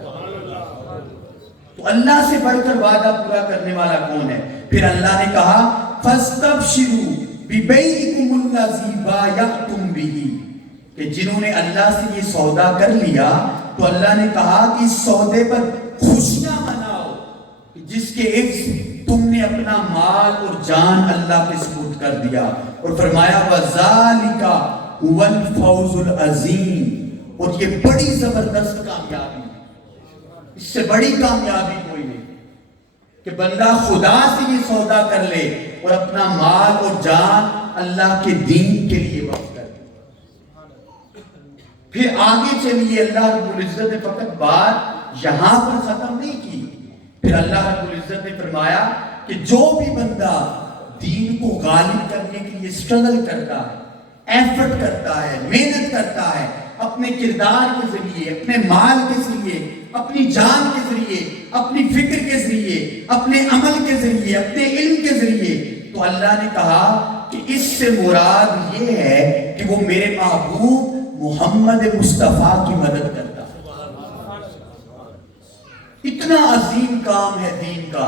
تو اللہ سے بڑھ کر وعدہ پورا کرنے والا کون ہے؟ پھر اللہ نے کہا فَاسْتَبْشِرُوا بِبَيْعِكُمُ الَّذِي بَایَعْتُمْ بِهِ، کہ جنہوں نے اللہ سے یہ سودا کر لیا تو اللہ نے کہا کہ اس سودے پر خوشیاں مناؤ جس کے عوض تم نے اپنا مال اور جان اللہ کے سپرد کر دیا، اور فرمایا وَذَالِكَ هُوَ الْفَوْزُ الْعَظِيمُ، اور یہ بڑی زبردست کامیابی ہے، اس سے بڑی کامیابی کوئی نہیں کہ بندہ خدا سے یہ سودا کر لے اور اپنا مال اور جان اللہ کے دین کے لیے وقف کر دے۔ پھر آگے چلیے اللہ رب العزت نے فقط بات یہاں پر ختم نہیں کی، پھر اللہ رب العزت نے فرمایا کہ جو بھی بندہ دین کو غالب کرنے کے لیے سٹرگل کرتا ہے، ایفرٹ کرتا ہے، محنت کرتا ہے، اپنے کردار کے ذریعے، اپنے مال کے ذریعے، اپنی جان کے ذریعے، اپنی فکر کے ذریعے، اپنے عمل کے ذریعے، اپنے علم کے ذریعے، تو اللہ نے کہا کہ اس سے مراد یہ ہے کہ وہ میرے محبوب محمد مصطفیٰ کی مدد کرتا ہے۔ اتنا عظیم کام ہے دین کا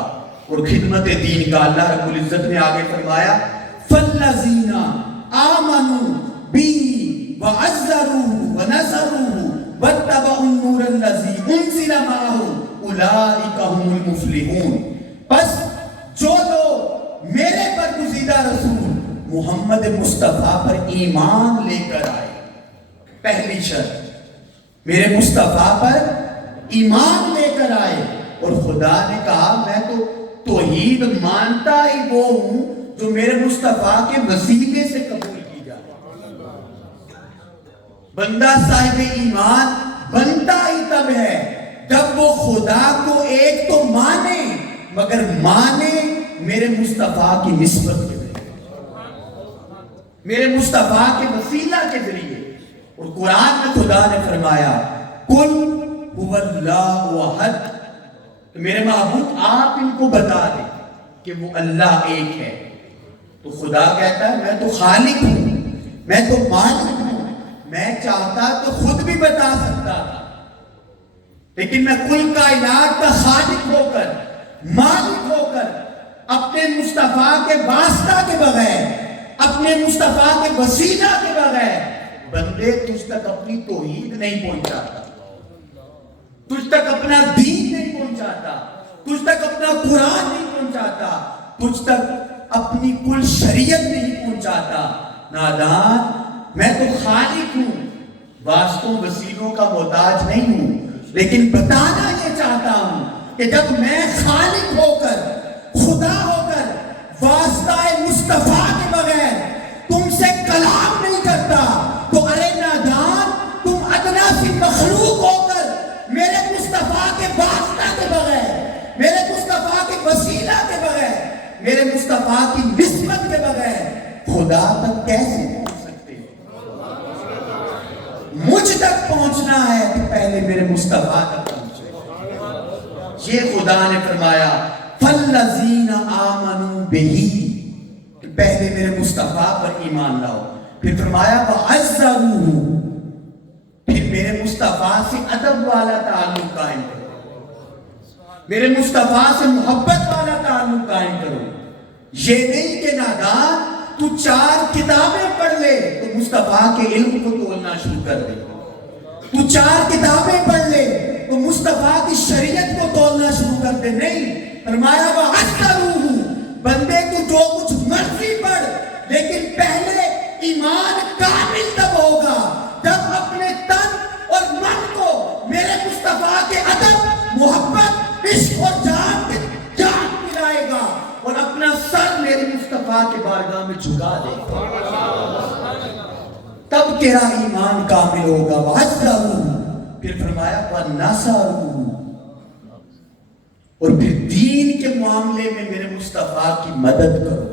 اور خدمت دین کا۔ اللہ رب العزت نے آگے فرمایا فَالَّذِينَ آمَنُوا بِهِ وَعَزَّرُوهُ وَنَصَرُوهُ وَاتَّبَعُوا النُّورَ الَّذِي أُنزِلَ مَعَهُ أُولَٰئِكَ هُمُ الْمُفْلِحُونَ، پس جو لوگ میرے برگزیدہ رسول محمد مصطفیٰ پر ایمان لے کر آئے، پہلی شرط میرے مصطفیٰ پر ایمان لے کر آئے، اور خدا نے کہا میں تو توحید مانتا ہی وہ ہوں جو میرے مصطفیٰ کے وسیلے سے قبول کی جائے۔ بندہ صاحب ایمان بنتا ہی تب ہے جب وہ خدا کو ایک تو مانے، مگر مانے میرے مصطفیٰ کی نسبت کے ذریعے، میرے مصطفیٰ کے وسیلہ کے ذریعے۔ اور قرآن میں خدا نے فرمایا قُلْ هُوَ اللَّهُ أَحَدٌ، میرے محبوب آپ ان کو بتا دیں کہ وہ اللہ ایک ہے۔ تو خدا کہتا ہے میں تو خالق ہوں، میں تو مالک ہوں، میں چاہتا تو خود بھی بتا سکتا تھا، لیکن میں کل کائنات کا خالق ہو کر، مالک ہو کر، اپنے مصطفیٰ کے واسطہ کے بغیر، اپنے مصطفیٰ کے وسیلہ کے بغیر بندے تجھ تک اپنی توحید نہیں پہنچاتا۔ اپنا دین نہیں پہنچاتا، تجھ تک اپنا قرآن نہیں پہنچاتا، تجھ تک اپنی کل شریعت نہیں پہنچاتا، نادان میں تو خالق ہوں، واسطوں وسیلوں کا محتاج نہیں ہوں، لیکن بتانا یہ چاہتا ہوں کہ جب میں خالق ہو کر، خدا ہو کر، واسطہ مصطفیٰ کے بغیر تم سے کلام نہیں کرتا تو ارے نادان، تم ادنا سی مخلوق ہو کر میرے مصطفیٰ کے واسطہ کے بغیر، میرے مصطفیٰ کے وسیلہ کے بغیر، میرے مصطفیٰ کی نسبت کے بغیر خدا تک کیسے پہنچ سکتے ہو؟ مجھ تک پہنچنا ہے تو پہلے میرے مصطفیٰ تک پہنچو۔ یہ خدا نے فرمایا فَالَّذِينَ آمَنُوا بِهِ، کہ پہلے میرے مصطفیٰ پر ایمان لاؤ، پھر فرمایا وَعَزَّرُوهُ، پھر میرے مصطفیٰ سے ادب والا تعلق قائم کرو، میرے مصطفیٰ سے محبت والا تعلق قائم کرو۔ یہ نہیں کہ نادان تو 4 کتابیں پڑھ لے تو مصطفیٰ کے علم کو تولنا شروع کر دے، تو 4 کتابیں پڑھ لے تو مصطفیٰ کی شریعت کو تولنا شروع کر دے، نہیں، فرمایا وَعَزَّرُوهُ، بندے تو جو کچھ مرضی پڑھ، لیکن پہلے ایمان کامل تب ہوگا جب اپنے تن اور من کو میرے مصطفیٰ کے ادب، محبت، عشق اور جان پلائے گا اور اپنا سر میرے مصطفیٰ کے بارگاہ میں جھکا دے گا، تب تیرا ایمان کامل ہوگا۔ وَعَزَّرُوهُ، پھر فرمایا وَنَصَرُوهُ، اور پھر دین کے معاملے میں میرے مصطفیٰ کی مدد کرو۔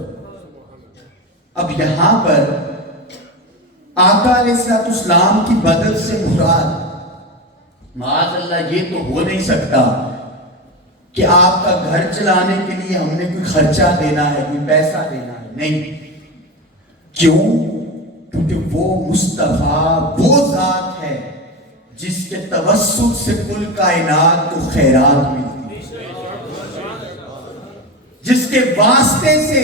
اب یہاں پر آقا علیہ السلام کی مدد سے مراد معاذ اللہ یہ تو ہو نہیں سکتا کہ آپ کا گھر چلانے کے لیے ہم نے کوئی خرچہ دینا ہے، کوئی پیسہ دینا ہے، نہیں۔ کیوں؟ کیونکہ وہ مصطفیٰ وہ ذات ہے جس کے توسط سے کل کائنات کو خیرات ملتی ہے، جس کے واسطے سے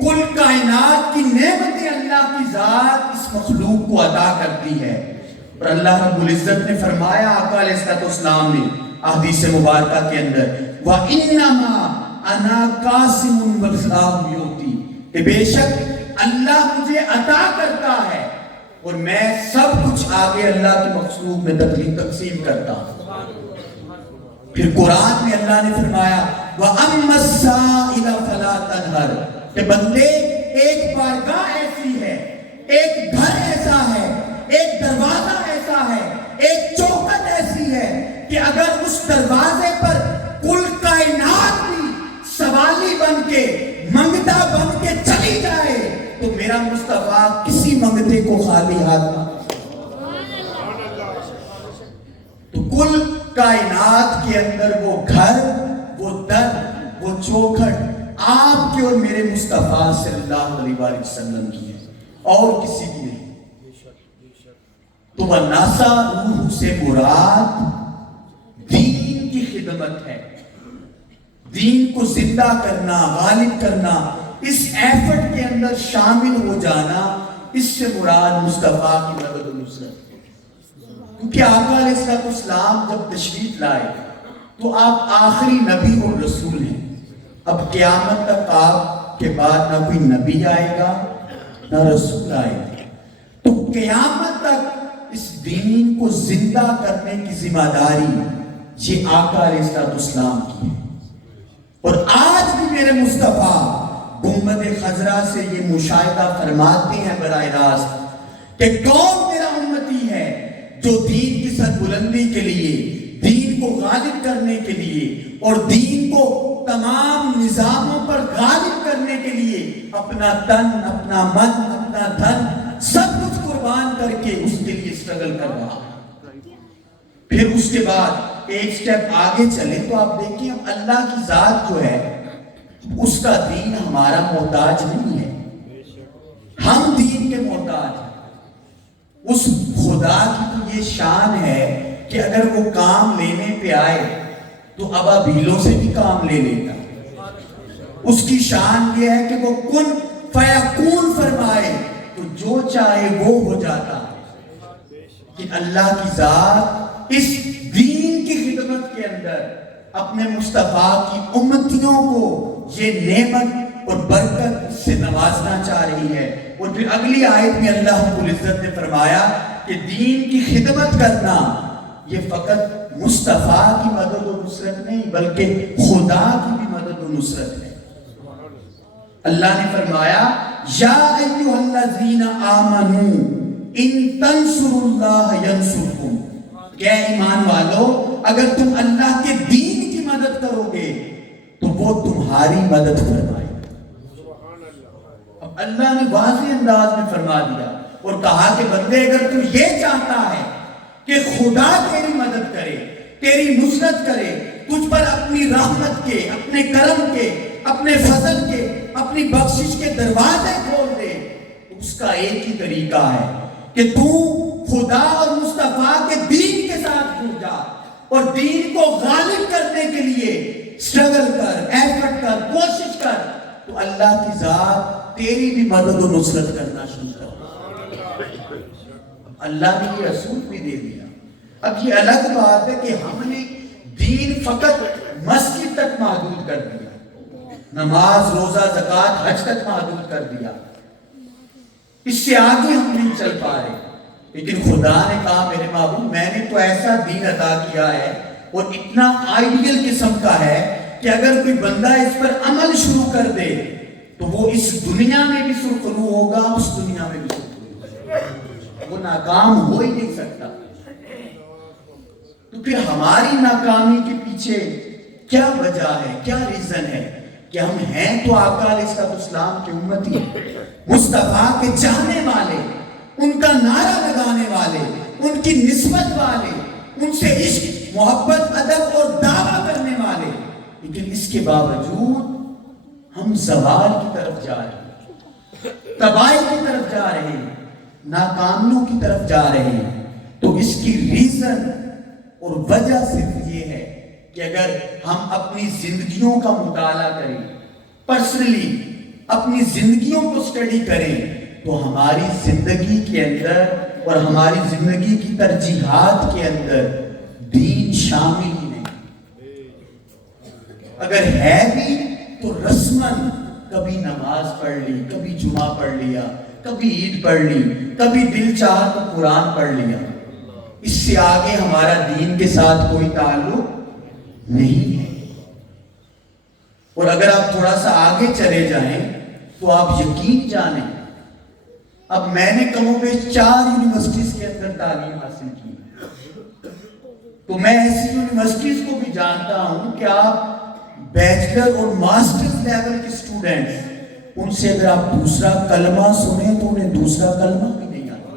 کل کائنات کی نعمتیں اللہ کی ذات اس مخلوق کو عطا کرتی ہے۔ اور اللہ رب العزت نے فرمایا آقا علیہ السلام نے احادیث مبارکہ کے اندر وَإِنَّمَا أَنَا قَاسِمٌ وَاللَّهُ يُؤْتِي، کہ بے شک اللہ مجھے عطا کرتا ہے اور میں سب کچھ آگے اللہ کی مخلوق میں تقسیم کرتا ہوں۔ پھر قرآن میں اللہ نے فرمایا وَأَمَّا السَّائِلَ فَلَا تَنْهَرْ، کہ بندے ایک بارگاہ ایسی ہے، ایک گھر ایسا ہے، ایک دروازہ ایسا ہے، ایک چوکھٹ ایسی ہے کہ اگر اس دروازے پر کل کائنات بھی سوالی بن کے، منگتا بن کے چلی جائے تو میرا مصطفیٰ کسی منگتے کو خالی ہاتھ نہ، تو کل کائنات کے اندر وہ گھر، وہ در، وہ چوکھٹ آپ کے اور میرے مصطفیٰ صلی اللہ علیہ وآلہ وسلم کی ہے، اور کسی کی نہیں۔ تو وَنَصَرُوهُ سے مراد دین کی خدمت ہے، دین کو زندہ کرنا، غالب کرنا، اس ایفرٹ کے اندر شامل ہو جانا، اس سے مراد مصطفیٰ کی مدد و نصرت۔ کیونکہ آقا علیہ السلام جب تشریف لائے تو آپ آخری نبی اور رسول ہیں، اب قیامت تک آپ کے بعد نہ کوئی نبی آئے گا نہ رسول آئے گا، تو قیامت تک اس دین کو زندہ کرنے کی ذمہ داری یہ آقا علیہ السلام کی ہے۔ اور آج بھی میرے مصطفیٰ گنبد خضرا سے یہ مشاہدہ فرماتے ہیں براہ راست کہ کون میرا امتی ہے جو دین کی سربلندی کے لیے، دین کو غالب کرنے کے لیے اور دین کو تمام نظاموں پر غالب کرنے کے لیے اپنا تن، اپنا من، اپنا دھن سب کچھ قربان کر کے اس کے لیے اسٹرگل کر رہا ہے۔ پھر اس کے بعد ایک سٹیپ آگے چلیں تو آپ دیکھیں اللہ کی ذات جو ہے اس کا دین ہمارا محتاج نہیں ہے، ہم دین کے محتاج ہیں۔ اس خدا کی تو یہ شان ہے کہ اگر وہ کام لینے پہ آئے تو ابابیلوں سے بھی کام لے لیتا۔ اس کی شان یہ ہے کہ وہ کن فیکون فرمائے تو جو چاہے وہ ہو جاتا ہے۔ کہ اللہ کی ذات اس دین کی خدمت کے اندر اندر اپنے مصطفیٰ کی امتیوں کو یہ نعمت اور برکت سے نوازنا چاہ رہی ہے. اور پھر اگلی آیت میں اللہ رب العزت نے فرمایا کہ دین کی خدمت کرنا یہ فقط مصطفیٰ کی مدد و نصرت نہیں بلکہ خدا کی بھی مدد و نصرت ہے. اللہ نے فرمایا یا ایھا الذین آمنوا ان تنصروا اللہ ینصرکم، کہ ایمان والو اگر تم اللہ کے دین کی مدد کرو گے تو وہ تمہاری مدد فرمائے. اب اللہ نے واضح انداز میں فرما دیا اور کہا کہ بندے اگر تو یہ چاہتا ہے کہ خدا تیری مدد کرے، تیری نصرت کرے، تجھ پر اپنی رحمت کے، اپنے کرم کے، اپنے فضل کے، اپنی بخشش کے دروازے کھول دے، تو اس کا ایک ہی طریقہ ہے کہ تو خدا اور مصطفیٰ کے دین کے ساتھ جڑ جا اور دین کو غالب کرنے کے لیے سٹرگل کر، ایفرٹ کر، کوشش کر، تو اللہ کی ذات تیری بھی مدد و نصرت کرنا شروع کر. اللہ نے یہ رسول بھی دے دیا. اب یہ الگ بات ہے کہ ہم نے دین فقط مسجد تک محدود کر دیا، نماز، روزہ، زکوٰۃ، حج تک محدود کر دیا، اس سے آگے ہم نہیں چل پا رہے. لیکن خدا نے کہا میرے محبوب میں نے تو ایسا دین عطا کیا ہے اور اتنا آئیڈیل قسم کا ہے کہ اگر کوئی بندہ اس پر عمل شروع کر دے تو وہ اس دنیا میں بھی سرخرو ہوگا، اس دنیا میں بھی سرخرو ہوگا، وہ ناکام ہو ہی نہیں سکتا. تو پھر ہماری ناکامی کے پیچھے کیا وجہ ہے، کیا ریزن ہے؟ کہ ہم ہیں تو آقا علیہ السلام کے امتی، مصطفیٰ کے چاہنے والے، ان کا نعرہ لگانے والے، ان کی نسبت والے، ان سے عشق، محبت، ادب اور دعویٰ کرنے والے. لیکن اس کے باوجود ہم زوال کی طرف جا رہے ہیں، تباہی کی طرف جا رہے ہیں، ناکامیوں کی طرف جا رہے ہیں. تو اس کی ریزن اور وجہ صرف یہ ہے کہ اگر ہم اپنی زندگیوں کا مطالعہ کریں، پرسنلی اپنی زندگیوں کو سٹڈی کریں، تو ہماری زندگی کے اندر اور ہماری زندگی کی ترجیحات کے اندر دین شامل ہی نہیں. اگر ہے بھی تو رسماً کبھی نماز پڑھ لی، کبھی جمعہ پڑھ لیا، کبھی عید پڑھ لی، کبھی دل چاہا تو قرآن پڑھ لیا. اس سے آگے ہمارا دین کے ساتھ کوئی تعلق نہیں ہے. اور اگر آپ تھوڑا سا آگے چلے جائیں تو آپ یقین جانیں، اب میں نے کم و بیش 4 یونیورسٹیز کے اندر تعلیم حاصل کی، تو میں ایسی یونیورسٹیز کو بھی جانتا ہوں کہ آپ بیچلر اور ماسٹر لیول کے اسٹوڈنٹس، ان سے اگر آپ دوسرا کلمہ سنیں تو انہیں دوسرا کلمہ بھی نہیں آتا.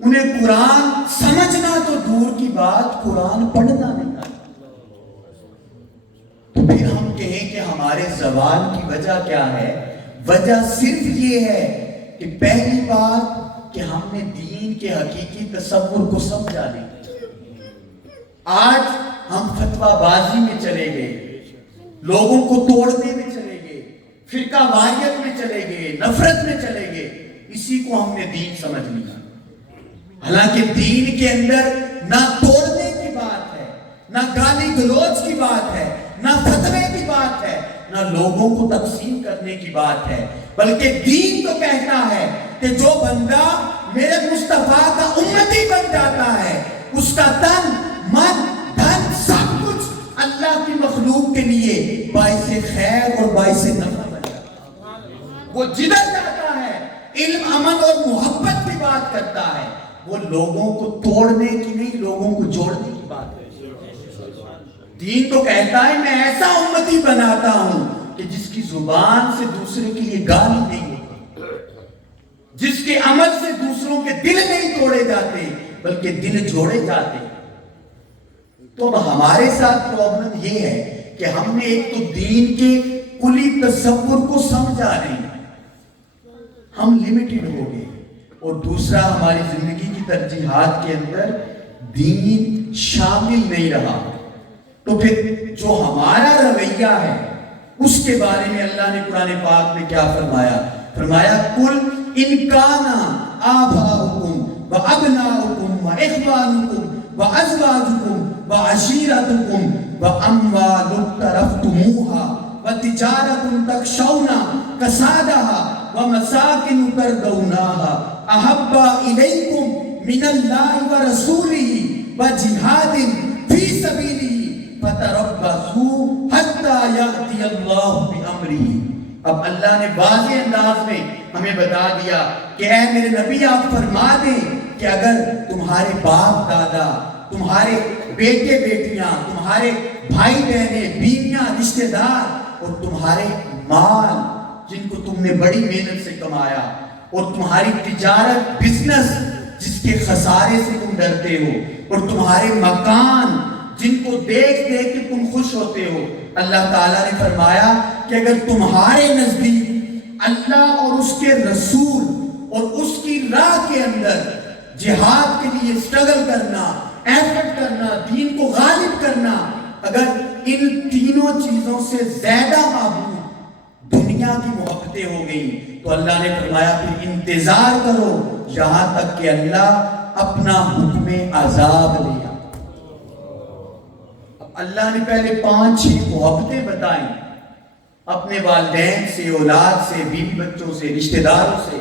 انہیں قرآن سمجھنا تو دور کی بات، قرآن پڑھنا نہیں آتا. تو پھر ہم کہیں کہ ہمارے زوال کی وجہ کیا ہے؟ وجہ صرف یہ ہے کہ پہلی بات کہ ہم نے دین کے حقیقی تصور کو سمجھا نہیں. آج ہم فتویٰ بازی میں چلے گئے، لوگوں کو توڑنے میں چلے گئے، فرقہ واریت میں چلے گئے، نفرت میں چلے گئے، اسی کو ہم نے دین سمجھ لیا. حالانکہ دین کے اندر نہ توڑنے کی بات ہے، نہ گالی گلوچ کی بات ہے، نہ فتوے کی بات ہے، نہ لوگوں کو تقسیم کرنے کی بات ہے، بلکہ دین تو کہتا ہے کہ جو بندہ میرے مصطفیٰ کا امتی بن جاتا ہے اس کا تن، من، دھن سب کچھ اللہ کی مخلوق کے لیے باعث خیر اور باعث نفع بن جاتا ہے. وہ جدھر جاتا ہے علم، امن اور محبت کی بات کرتا ہے. وہ لوگوں کو توڑنے کی نہیں، لوگوں کو جوڑنے کی بات ہے. دین تو کہتا ہے میں ایسا امتی بناتا ہوں کہ جس کی زبان سے دوسرے کے لیے گالی نہیں ہوتی، جس کے عمل سے دوسروں کے دل نہیں توڑے جاتے بلکہ دل جوڑے جاتے. تو اب ہمارے ساتھ پرابلم یہ ہے کہ ہم نے ایک تو دین کے کلی تصور کو سمجھا نہیں، ہم لمیٹڈ ہو گئے، اور دوسرا ہماری زندگی کی ترجیحات کے اندر دین شامل نہیں رہا. تو پھر جو ہمارا رویہ ہے اس کے بارے میں اللہ نے قرآن پاک میں کیا فرمایا؟ فرمایا قُلْ إِنْ كَانَ آبَاؤُكُمْ وَأَبْنَاؤُكُمْ وَإِخْوَانُكُمْ وازواجکم وعشیرتکم واموال اقترفتموها وتجارت تخشون کسادها ومساکن ترضونها احب الیکم من اللہ ورسولہ وجہاد فی سبیلہ فتربصوا حتی یأتی اللہ بامرہ۔ اب اللہ نے واضح انداز میں ہمیں بتا دیا کہ اے میرے نبی آپ فرما دیں کہ اگر تمہارے باپ دادا، تمہارے بیٹے بیٹیاں، تمہارے بھائی بہنیں، بیویاں، رشتہ دار اور تمہارے مال جن کو تم نے بڑی محنت سے کمایا اور تمہاری تجارت، بزنس جس کے خسارے سے تم ڈرتے ہو اور تمہارے مکان جن کو دیکھ دیکھ کے تم خوش ہوتے ہو، اللہ تعالیٰ نے فرمایا کہ اگر تمہارے نزدیک اللہ اور اس کے رسول اور اس کی راہ کے اندر جہاد کے لیے اسٹرگل کرنا، ایفرٹ کرنا، دین کو غالب کرنا، اگر ان تینوں چیزوں سے زیادہ محبوب دنیا کی محبتیں ہو گئیں تو اللہ نے فرمایا پھر انتظار کرو یہاں تک کہ اللہ اپنا حکم عذاب لے آئے۔ اب اللہ نے پہلے 5-6 محبتیں بتائیں، اپنے والدین سے، اولاد سے، بیوی بچوں سے، رشتہ داروں سے،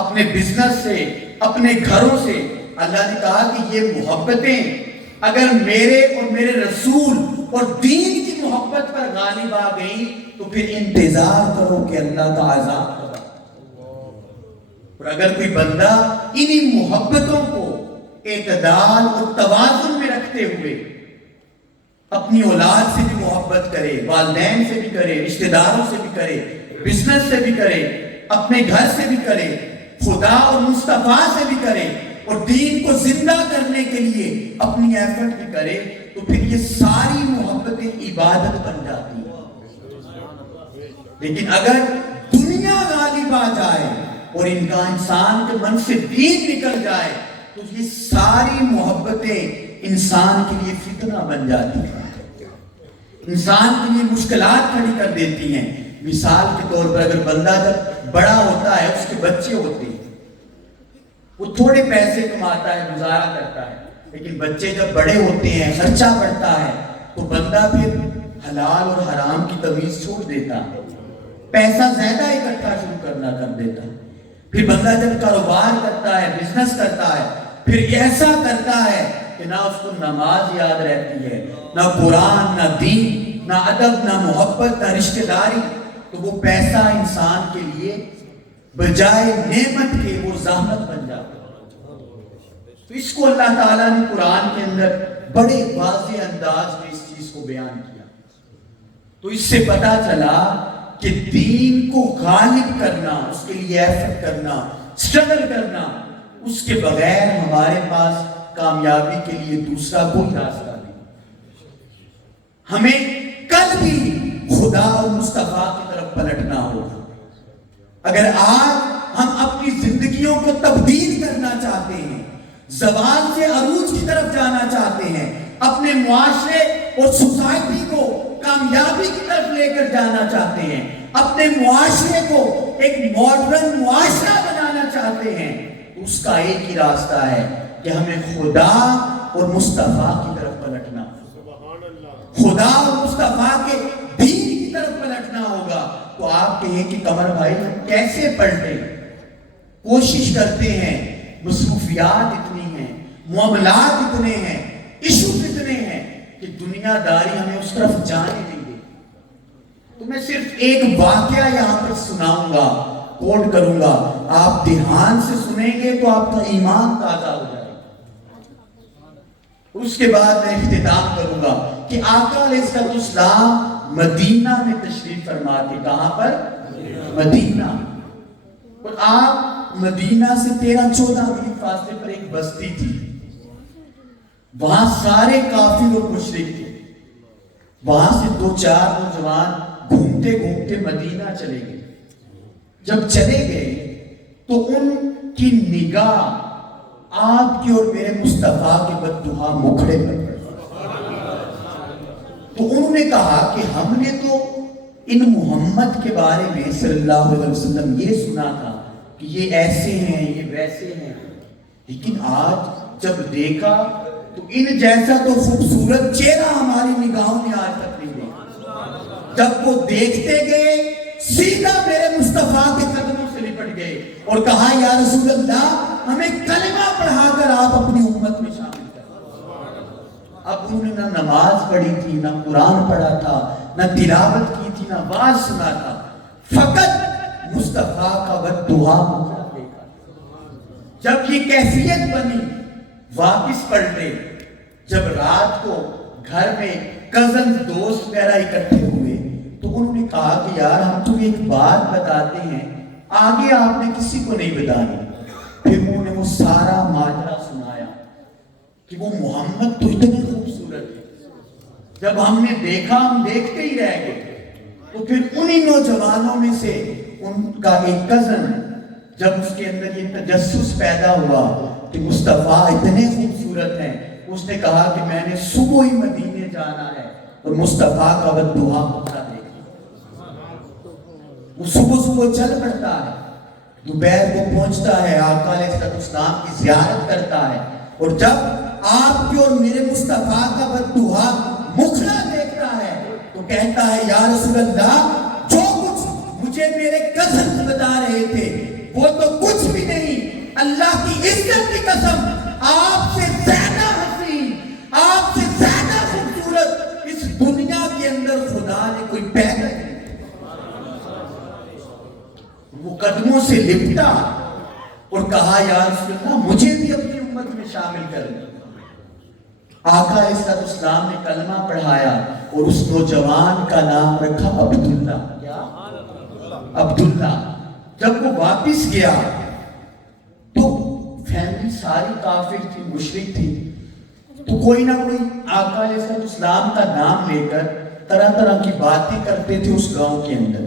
اپنے بزنس سے، اپنے گھروں سے۔ اللہ نے کہا کہ یہ محبتیں اگر میرے اور میرے رسول اور دین کی محبت پر غالب آ گئی تو پھر انتظار کرو کہ اللہ کا عذاب ہوگا۔ اور اگر کوئی بندہ انہی محبتوں کو اعتدال اور توازن میں رکھتے ہوئے اپنی اولاد سے بھی محبت کرے، والدین سے بھی کرے، رشتہ داروں سے بھی کرے، بزنس سے بھی کرے، اپنے گھر سے بھی کرے، خدا اور مصطفیٰ سے بھی کرے اور دین کو زندہ کرنے کے لیے اپنی ایفرٹ بھی کرے تو پھر یہ ساری محبتیں عبادت بن جاتی ہیں۔ لیکن اگر دنیا غالب آ جائے اور انسان کے من سے دین نکل جائے تو یہ ساری محبتیں انسان کے لیے فتنہ بن جاتی ہیں، انسان کے لیے مشکلات کھڑی کر دیتی ہیں۔ مثال کے طور پر اگر بندہ جب بڑا ہوتا ہے، اس کے بچے ہوتے ہیں، وہ تھوڑے پیسے کماتا ہے، گزارا کرتا ہے، لیکن بچے جب بڑے ہوتے ہیں، خرچہ بڑھتا ہے تو بندہ پھر حلال اور حرام کی تمیز چھوڑ دیتا ہے، پیسہ زیادہ اکٹھا شروع کرنا کر دیتا ہے۔ پھر بندہ جب کاروبار کرتا ہے، بزنس کرتا ہے، پھر ایسا کرتا ہے کہ نہ اس کو نماز یاد رہتی ہے، نہ قرآن، نہ دین، نہ ادب، نہ محبت، نہ رشتہ داری، تو وہ پیسہ انسان کے لیے بجائے نعمت کے وہ زحمت بن جاتا ہے۔ تو اس کو اللہ تعالیٰ نے قرآن کے اندر بڑے واضح انداز میں اس چیز کو بیان کیا۔ تو اس سے پتہ چلا کہ دین کو غالب کرنا، اس کے لیے ایفرٹ کرنا، اسٹرگل کرنا، اس کے بغیر ہمارے پاس کامیابی کے لیے دوسرا کوئی راستہ نہیں۔ ہمیں کل بھی خدا اور مصطفیٰ کی طرف پلٹنا ہوگا۔ اگر آج ہم اپنی زندگیوں کو تبدیل کرنا چاہتے ہیں، زوال سے عروج کی طرف جانا چاہتے ہیں، اپنے معاشرے اور سوسائٹی کو کامیابی کی طرف لے کر جانا چاہتے ہیں، اپنے معاشرے کو ایک ماڈرن معاشرہ بنانا چاہتے ہیں، تو اس کا ایک ہی راستہ ہے کہ ہمیں خدا اور مصطفیٰ کی طرف پلٹنا، خدا اور مصطفیٰ کے دین کی طرف پلٹنا ہوگا۔ تو آپ کہیں کہ قمر بھائی ہم کیسے پلٹیں؟ کوشش کرتے ہیں، مصروفیات اتنی ہیں، معاملات اتنے ہیں، ایشوز اتنے ہیں کہ دنیا داری ہمیں اس طرف جانے نہیں دے۔ تو میں صرف ایک واقعہ یہاں پر سناؤں گا، کوٹ کروں گا، آپ دھیان سے سنیں گے تو آپ کا ایمان تازہ ہو جائے گا۔ اس کے بعد میں اختتام کروں گا کہ آقا علیہ السلام مدینہ میں تشریف فرما تھے۔ کہاں پر؟ مدینہ۔ اور آپ مدینہ سے 13-14 میل فاصلے پر ایک بستی تھی، وہاں سارے کافر اور مشرک تھے۔ وہاں سے 2-4 نوجوان گھومتے گھومتے مدینہ چلے گئے۔ جب چلے گئے تو ان کی نگاہ آپ کے اور میرے مصطفیٰ کے بددعا مکھڑے پر پڑی۔ تو انہوں نے کہا کہ ہم نے تو ان محمد کے بارے میں صلی اللہ علیہ وسلم یہ سنا تھا کہ یہ ایسے ہیں، یہ ویسے ہیں، لیکن آج جب دیکھا تو ان جیسا تو خوبصورت چہرہ ہماری نگاہوں نے آج تک نہیں دیکھا۔ جب وہ دیکھتے گئے سیدھا میرے مصطفیٰ کے قدموں سے لپٹ گئے اور کہا یا رسول اللہ ہمیں کلمہ پڑھا کر آپ اپنی امت میں شامل کریں۔ اب انہوں نے نہ نماز پڑھی تھی، نہ قرآن پڑھا تھا، نہ تلاوت کی تھی، نہ واعظ سنا تھا، فقط مصطفیٰ کا بددعا مجھے دیکھا۔ جب یہ کیفیت بنی واپس پلٹے، جب رات کو گھر میں کزن دوست وغیرہ اکٹھے ہوئے تو انہوں نے کہا کہ یار ہم تمہیں ایک بات بتاتے ہیں، آگے آپ نے کسی کو نہیں بتانی۔ پھر انہوں نے وہ سارا ماجرا سنایا کہ وہ محمد تو اتنے خوبصورت ہے، جب ہم نے دیکھا ہم دیکھتے ہی رہ گئے۔ تو پھر انہی نوجوانوں میں سے ان کا ایک کزن، جب اس کے اندر یہ تجسس پیدا ہوا کہ مصطفیٰ اتنے خوبصورت ہیں، اس نے کہا کہ میں نے صبح ہی مدینے جانا ہے اور مصطفیٰ کا بددعا ہوتا دیکھا۔ وہ صبح صبح چل پڑتا ہے، دوپہر کو پہنچتا ہے، آقا علیہ السلام کی زیارت کرتا ہے، اور جب آپ کے اور میرے مصطفیٰ کا بددعا مکھڑا دیکھتا ہے تو کہتا ہے یا رسول اللہ جو کچھ مجھے میرے کزن بتا رہے تھے وہ تو کچھ بھی نہیں، اللہ کی عزت کی قسم آپ سے زیادہ حسین، آپ سے زیادہ خوبصورت اس دنیا کے اندر خدا نے کوئی پیدا نہیں۔ وہ قدموں سے لپٹا اور کہا یا رسول اللہ مجھے بھی اپنی امت میں شامل کر دیں۔ آقا علیہ السلام نے کلمہ پڑھایا اور اس نوجوان کا نام رکھا عبداللہ۔ کیا؟ عبداللہ۔ جب وہ واپس گیا تو فیملی ساری کافر تھی، مشرک تھی، تو کوئی نہ کوئی آقا علیہ السلام کا نام لے کر طرح طرح کی باتیں کرتے تھے اس گاؤں کے اندر۔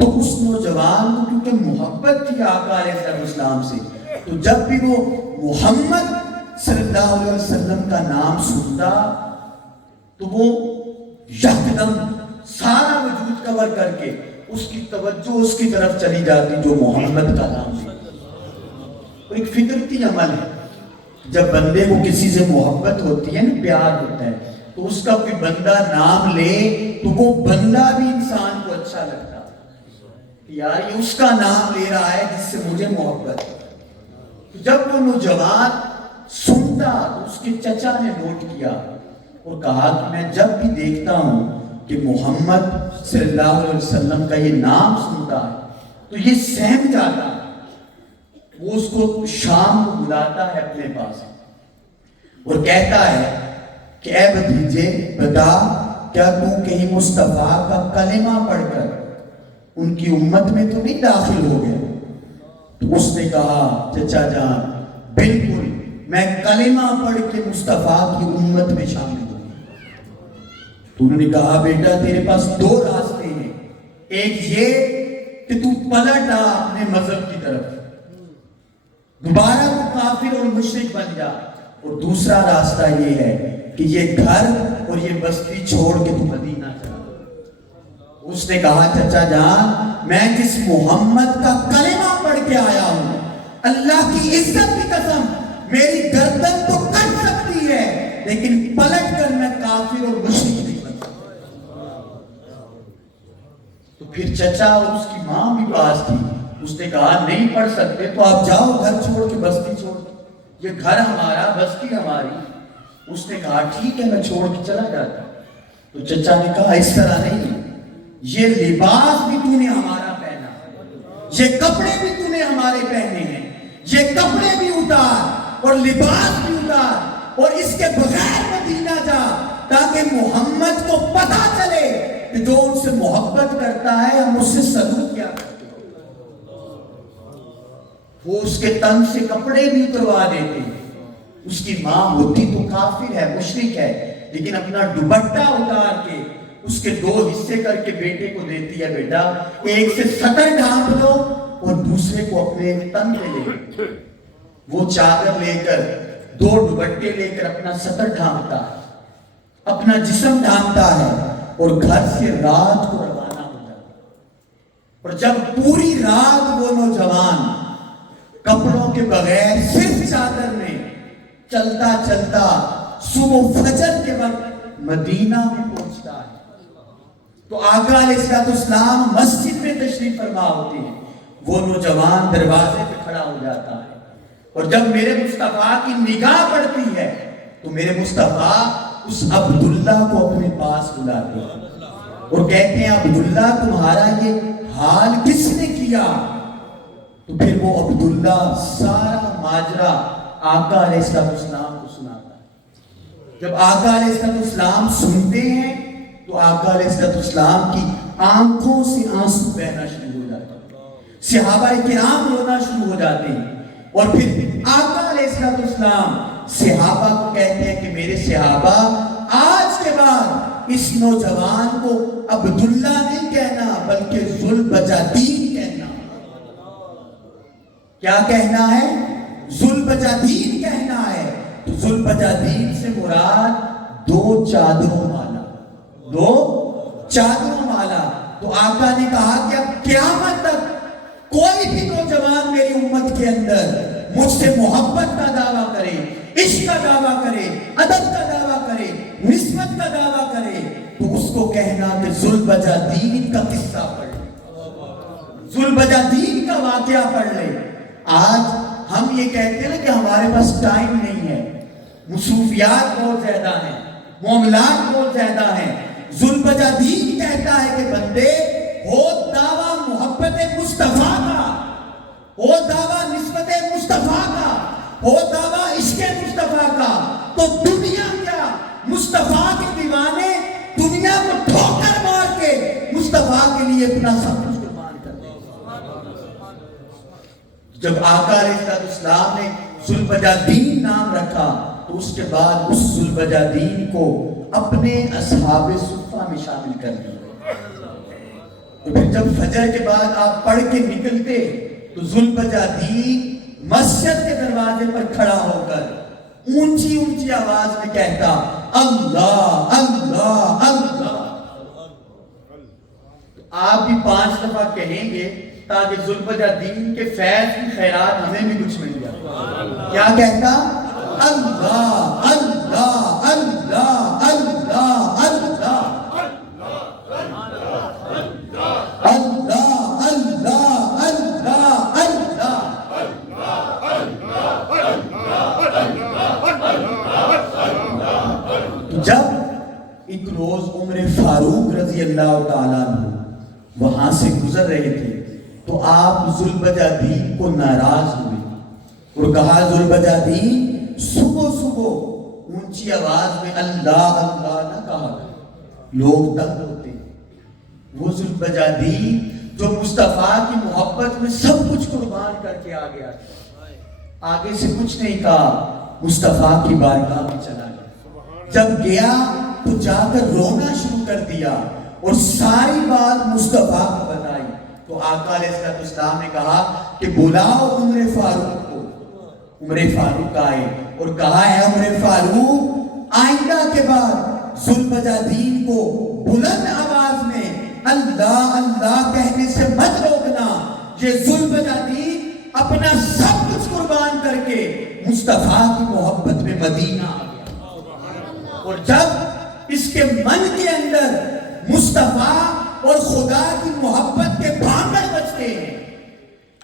تو اس نوجوان کو کیونکہ محبت تھی آقا علیہ السلام سے، تو جب بھی وہ محمد صلی اللہ علیہ وسلم کا نام سنتا تو وہ یکدم سارا وجود کور کر کے اس کی توجہ اس کی طرف چلی جاتی جو محمد کا نام ہے۔ ایک فطرتی عمل ہے، جب بندے کو کسی سے محبت ہوتی ہے نا، پیار ہوتا ہے، تو اس کا کوئی بندہ نام لے تو وہ بندہ بھی انسان کو اچھا لگتا ہے، یار یہ اس کا نام لے رہا ہے جس سے مجھے محبت ہے۔ جب وہ نوجوان سنتا تو اس کے چچا نے نوٹ کیا اور کہا کہ میں جب بھی دیکھتا ہوں کہ محمد صلی اللہ علیہ وسلم کا یہ نام سنتا ہے تو یہ سہم جاتا ہے۔ وہ اس کو شام کو بلاتا ہے اپنے پاس اور کہتا ہے کہ اے بھتیجے بتا کیا تو کہیں مصطفیٰ کا کلمہ پڑھ کر ان کی امت میں تو نہیں داخل ہو گیا؟ تو اس نے کہا چچا جان بالکل، میں کلمہ پڑھ کے مصطفیٰ کی امت میں شامل ہوں۔ تو انہوں نے کہا بیٹا تیرے پاس دو راستے ہیں، ایک یہ کہ تو پلٹ آ اپنے مذہب کی طرف، دوبارہ تو کافر اور مشرک بن جا، اور دوسرا راستہ یہ ہے کہ یہ گھر اور یہ بستی چھوڑ کے تو مدینہ چلا۔ اس نے کہا چچا جان میں جس محمد کا کلمہ پڑھ کے آیا ہوں، اللہ کی عزت کی قسم میری گردن تو کٹ سکتی ہے لیکن پلٹ کر میں کافر اور مشرک نہیں بن سکتا۔ تو پھر چچا اور اس کی ماں بھی پاس تھی، اس نے کہا نہیں پڑھ سکتے تو آپ جاؤ گھر چھوڑ کے بستی چھوڑ کے، یہ گھر ہمارا بستی ہماری۔ اس نے کہا ٹھیک ہے میں چھوڑ کے چلا جاتا۔ تو چچا نے کہا اس طرح نہیں، یہ لباس بھی تو نے ہمارا پہنا، یہ کپڑے بھی تو نے ہمارے پہنے ہیں، یہ کپڑے بھی اتار اور لباس بھی اتار اور اس کے بغیر مدینہ جا تاکہ محمد کو پتا چلے کہ جو ان سے محبت کرتا ہے ہم اس سے سلوک کیا کرتے ہیں۔ وہ اس کے تن سے کپڑے بھی اتروا دیتے ہیں۔ اس کی ماں ہوتی تو کافر ہے، مشرک ہے، لیکن اپنا دوپٹہ اتار کے اس کے دو حصے کر کے بیٹے کو دیتی ہے، بیٹا ایک سے سطر ڈھانپ لو اور دوسرے کو اپنے تن پہ لے۔ وہ چادر لے کر دو دوپٹے لے کر اپنا سطر ڈھانپتا ہے، اپنا جسم ڈھانپتا ہے اور گھر سے رات کو روانہ ہوتا ہے۔ اور جب پوری رات وہ نوجوان کپڑوں کے بغیر صرف چادر میں چلتا چلتا صبح فجر کے وقت مدینہ میں پہنچتا ہے تو آقا علیہ الصلوۃ والسلام مسجد میں تشریف فرما ہوتے ہیں. وہ نوجوان دروازے پہ کھڑا ہو جاتا ہے اور جب میرے مصطفیٰ کی نگاہ پڑتی ہے تو میرے مصطفیٰ اس عبداللہ کو اپنے پاس بلاتے ہیں اور کہتے ہیں عبداللہ تمہارا یہ حال کس نے کیا؟ تو پھر وہ عبداللہ سارا ماجرا آقا علیہ السلام کو سناتا ہے. جب آقا علیہ السلام سنتے ہیں تو آقا علیہ السلام کی آنکھوں سے آنسو بہنا شروع ہو جاتے ہیں, صحابہ کرام رونا شروع ہو جاتے ہیں اور پھر آقا علیہ السلام صحابہ کو کہتے ہیں کہ میرے صحابہ آج کے بعد اس نوجوان کو عبداللہ نہیں کہنا بلکہ ذوالبجادین کہنا. کیا کہنا ہے؟ ذوالبجادین کہنا ہے. تو ذوالبجادین سے مراد دو چادروں والا, دو چادروں والا. تو آقا نے کہا کہ اب قیامت تک کوئی بھی نوجوان میری امت کے اندر مجھ سے محبت کا دعویٰ کرے, عشق کا دعویٰ کرے, ادب کا دعویٰ کرے, نسبت کا دعویٰ کرے تو اس کو کہنا کہ ذوالبجادین کا قصہ پڑھ لے, ذوالبجادین کا واقعہ پڑھ لے. آج ہم یہ کہتے ہیں کہ ہمارے پاس ٹائم نہیں ہے, مصروفیات بہت زیادہ ہیں, معاملات بہت زیادہ ہیں. ذوالبجادین کہتا ہے کہ بندے ہو دعویٰ محبت مصطفیٰ کا, ہو دعویٰ نسبت مصطفیٰ کا, ہو دعویٰ عشق مصطفیٰ کا, تو دنیا کیا مصطفیٰ کے دیوانے دنیا کو ٹھوکر مار کے مصطفیٰ کے لیے اپنا سب کچھ قربان کر دیں. جب آقا علیہ السلام نے ذوالبجادین نام رکھا تو اس کے بعد اس ذوالبجادین کو اپنے اصحاب صفہ میں شامل کر دیا. تو پھر جب فجر کے بعد آپ پڑھ کے نکلتے تو ذوالبجادین مسجد کے دروازے پر کھڑا ہو کر اونچی اونچی آواز میں کہتا اللہ اللہ اللہ. آپ بھی 5 دفعہ کہیں گے تاکہ ذوالبجادین کے فیض کی خیرات ہمیں بھی کچھ مل جائے. کیا کہتا؟ اللہ اللہ اللہ اللہ اللہ اللہ اللہ اللہ اللہ. جب ایک روز عمر فاروق رضی اللہ تعالیٰ عنہ وہاں سے گزر رہے تھے تو آپ ذوالبجادین کو ناراض ہوئے اور کہا ذوالبجادین صبح صبح اونچی آواز میں اللہ اللہ نہ کہا کرو, لوگ تنگ ہوتے. وہ ذوالبجادین جو مصطفیٰ کی محبت میں سب کچھ قربان کر کے آ گیا, آگے سے کچھ نہیں کہا, مصطفیٰ کی بارگاہ میں چلا گیا. جب گیا تو جا کر رونا شروع کر دیا اور ساری بات مصطفیٰ کو بتائی. تو آقا علیہ السلام نے کہا کہ بلاؤ عمر فاروق کو. عمر فاروق آئے اور کہا ہے عمر فاروق آئندہ کے بعد ذوالبجادین کو بلند آواز میں اللہ اللہ کہنے سے مت روکنا. یہ ذوالبجادین اپنا سب کچھ قربان کر کے مصطفیٰ کی محبت میں مدینہ آ گیا, اور جب اس کے من کے اندر مصطفیٰ اور خدا کی محبت کے بھانگڑ بجتے ہیں,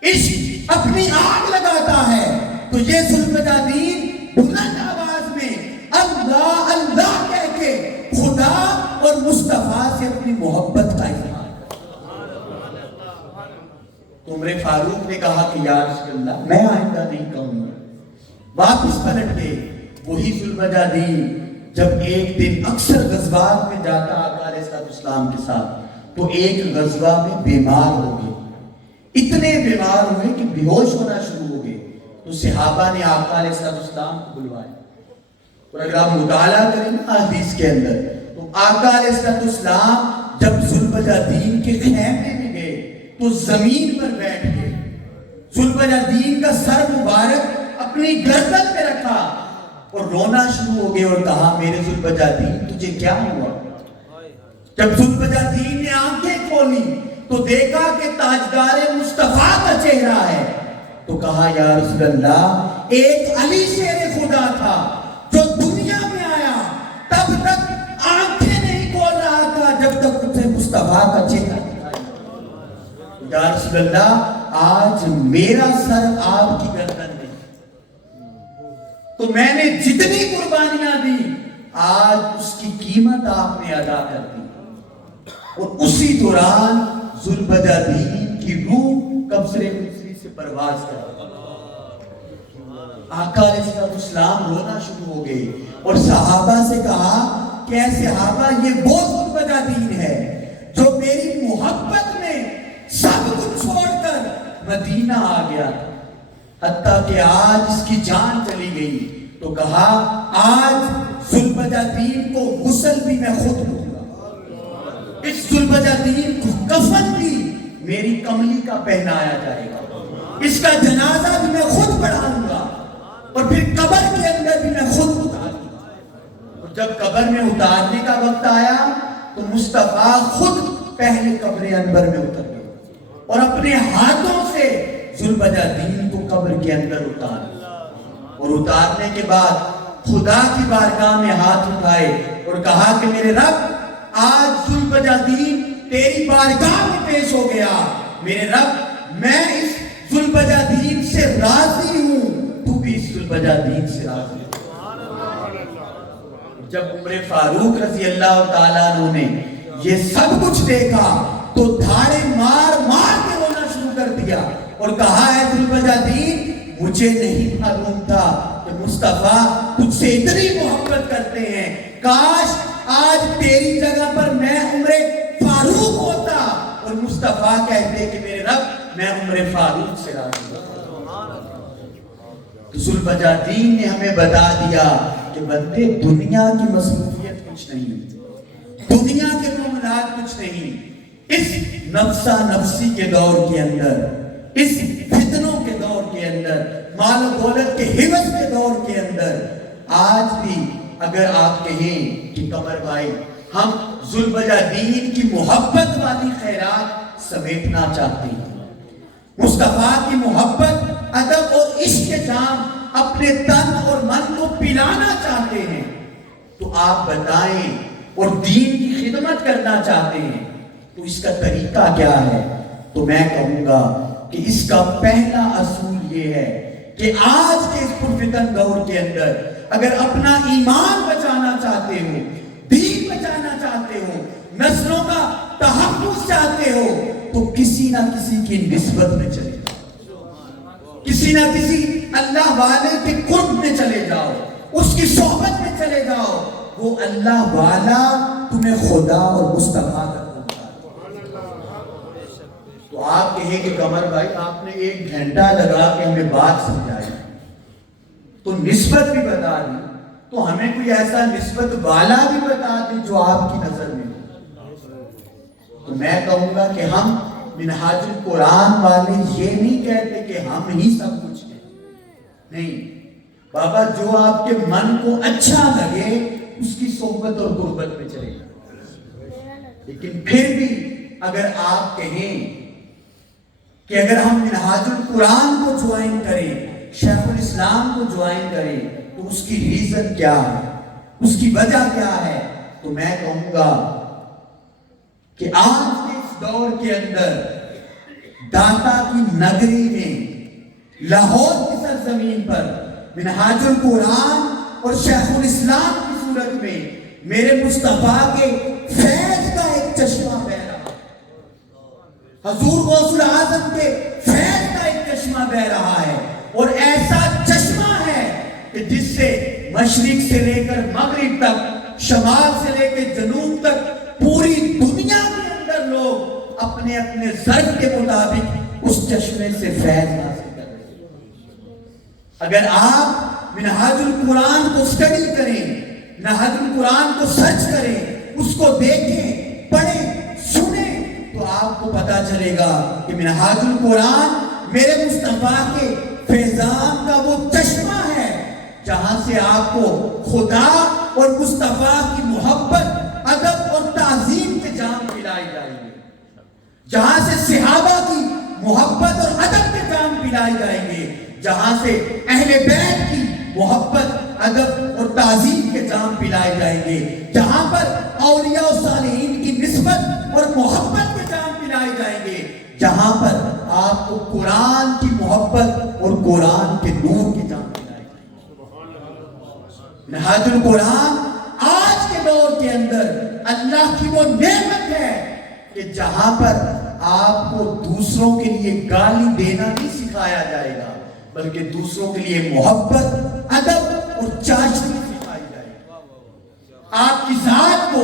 عشق اپنی آگ لگاتا ہے, تو یہ ذوالبجادین بلند آواز میں اللہ اللہ کہہ کے خدا اور مصطفیٰ سے اپنی محبت کا اظہار. تو عمر فاروق نے کہا کہ یا رسول اللہ میں آئندہ نہیں کہوں گا. واپس پلٹ گئے. وہی ذوالبجادین جب ایک دن اکثر غزوات میں جاتا آقا علیہ السلام کے ساتھ تو ایک غزوہ میں بیمار ہو گئے. اتنے بیمار ہوئے کہ بے ہوش ہونا شروع ہو گئے. تو صحابہ نے آقا علیہ السلام کو بلوایا. اور اگر آپ مطالعہ کریں حدیث کے اندر تو آقا علیہ السلام جب ذوالبجادین کے خیمے میں گئے تو زمین پر بیٹھ گئے. ذوالبجادین کا سر مبارک اپنی گردن میں رکھا اور رونا شروع ہو گئے اور کہا میرے ذوالبجادین تجھے کیا ہوا؟ جب ذوالبجادین نے آنکھیں کھولی تو دیکھا کہ تاجدار مصطفیٰ کا چہرہ ہے. تو کہا یا رسول اللہ ایک علی شیر خدا خدا تھا جو دنیا میں آیا تب تک آنکھیں نہیں کھول رہا تھا جب تک اسے مصطفیٰ کا چہرہ دکھائی۔ یا رسول اللہ آج میرا سر آپ کی گردن میں، تو میں نے جتنی قربانیاں دی آج اس کی قیمت آپ نے ادا کر دی۔ اور اسی دوران ذوالبجادین کی روح قبضے مصری سے پرواز کر آقا علیہ السلام رونا شروع ہو گئے اور صحابہ سے کہا کہ اے صحابہ یہ وہ ذوالبجادین ہے جو میری محبت میں سب کچھ چھوڑ کر مدینہ آ گیا، حتیٰ کہ آج اس کی جان چلی گئی۔ تو کہا آج ذوالبجادین کو غسل بھی میں خود دوں گا، اس ذوالبجادین کو کفن بھی میری کملی کا پہنایا جائے گا، اس کا جنازہ بھی میں خود پڑھاؤں گا، اور پھر قبر کے اندر بھی میں خود اتاروں گا۔ اور جب قبر میں اتارنے کا وقت آیا تو مصطفیٰ خود پہلے قبر انبر میں اتر گئے اور اپنے ہاتھوں سے ذوالبجادین کو قبر کے اندر اتار، اور اتارنے کے بعد خدا کی بارگاہ میں ہاتھ اٹھائے اور کہا کہ میرے رب آج ذوالبجادین تیری بارگاہ میں پیش ہو گیا، میرے رب میں اس ذوالبجادین سے راضی ہوں، تو بھی اس ذوالبجادین سے راضی ہوں۔ جب عمر فاروق رضی اللہ تعالیٰ عنہ نے یہ سب کچھ دیکھا تو دھاڑے مار مار کے رونا شروع کر دیا اور کہا اے ذوالبجادین مجھے نہیں معلوم تھا کہ مصطفیٰ تجھ سے اتنی محبت کرتے ہیں، کاش آج تیری جگہ پر میں عمر فاروق ہوتا اور مصطفیٰ کہتے کہ میرے رب میں عمر فاروق سے راضی ہوں۔ ذوالبجادین نے ہمیں بتا دیا کہ بندے دنیا کی مصروفیت کچھ نہیں، دنیا کے معاملات کچھ نہیں، اس نفسا نفسی کے دور کے اندر، اس فتنوں کے دور کے اندر، مال و دولت کے حوث کے دور کے اندر آج بھی اگر آپ کہیں کہ قمر بھائی ہم ذوالبجادین کی محبت والی خیرات سمیٹنا چاہتے ہیں، مصطفیٰ کی محبت ادب اور عشق کے جام اپنے تن اور من کو پلانا چاہتے ہیں، تو آپ بتائیں، اور دین کی خدمت کرنا چاہتے ہیں تو اس کا طریقہ کیا ہے؟ تو میں کہوں گا کہ اس کا پہلا اصول یہ ہے کہ آج کے اس پرفتن دور کے اندر اگر اپنا ایمان بچانا چاہتے ہو، دین بچانا چاہتے ہو، نسلوں کا تحفظ چاہتے ہو، تو کسی نہ کسی کی نسبت میں چلے جاؤ، کسی نہ کسی اللہ والے کے قرب میں چلے جاؤ، اس کی صحبت میں چلے جاؤ، وہ اللہ والا تمہیں خدا اور مصطفیٰ تک پہنچائے۔ تو آپ کہیں کہ قمر بھائی آپ نے 1 گھنٹہ لگا کے ہمیں بات سمجھائی تو نسبت بھی بتا دی، تو ہمیں کوئی ایسا نسبت والا بھی بتا دے جو آپ کی نظر میں ہو۔ تو میں کہوں گا کہ ہم منہاج القرآن والے یہ نہیں کہتے کہ ہم ہی سب کچھ ہیں، نہیں بابا، جو آپ کے من کو اچھا لگے اس کی صحبت اور قربت میں چلے گا۔ لیکن پھر بھی اگر آپ کہیں کہ اگر ہم منہاج القرآن کو جوائن کریں، شیخ الاسلام کو جوائن کریں، تو اس کی ریزن کیا ہے، اس کی وجہ کیا ہے؟ تو میں کہوں گا کہ آج کے اس دور کے اندر داتا کی نگری میں، لاہور کی سرزمین پر منہاج القرآن اور شیخ الاسلام کی صورت میں میرے مصطفیٰ کے فیض کا ایک چشمہ بہ رہا، حضور غوث العظم کے فیض کا ایک چشمہ بہ رہا ہے، اور ایسا چشمہ ہے کہ جس سے مشرق سے لے کر مغرب تک، شمال سے لے کے جنوب تک پوری دنیا کے اندر لوگ اپنے اپنے ضرب کے مطابق اس چشمے سے فیض حاصل کر رہے ہیں۔ اگر آپ منہاج القرآن کو اسٹڈی کریں، منہاج القرآن کو سرچ کریں، اس کو دیکھیں، پڑھیں، سنیں، تو آپ کو پتا چلے گا کہ منہاج القرآن میرے مصطفیٰ کے فیضان کا وہ چشمہ ہے جہاں سے آپ کو خدا اور مصطفیٰ کی محبت، ادب اور تعظیم کے جام پلائے جائیں گے، جہاں سے صحابہ کی محبت اور ادب کے جام پلائے جائیں گے، جہاں سے اہل بیت کی محبت ادب اور تعظیم کے جام پلائے جائیں گے، جہاں پر اولیاء و صالحین کی نسبت اور محبت کے جام پلائے جائیں گے، جہاں پر آپ کو قرآن کی محبت اور قرآن کے نور کے جام پلائے جائیں گے۔ نہج القرآن آج کے دور کے اندر اللہ کی وہ نعمت ہے کہ جہاں پر آپ کو دوسروں کے لیے گالی دینا نہیں سکھایا جائے گا، بلکہ دوسروں کے لیے محبت، ادب اور چاشنی سکھائی جائے گی۔ آپ کی ذات کو،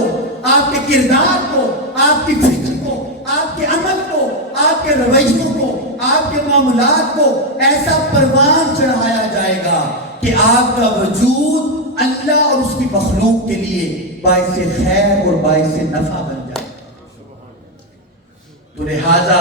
آپ کے کردار کو، آپ کی فکر کو، آپ کے عمل کو، آپ کے رویوں کو، آپ کے معاملات کو ایسا پروان چڑھایا جائے گا کہ آپ کا وجود اللہ اور اس کی مخلوق کے لیے باعث خیر اور باعث نفع بن جائے۔ تو لہٰذا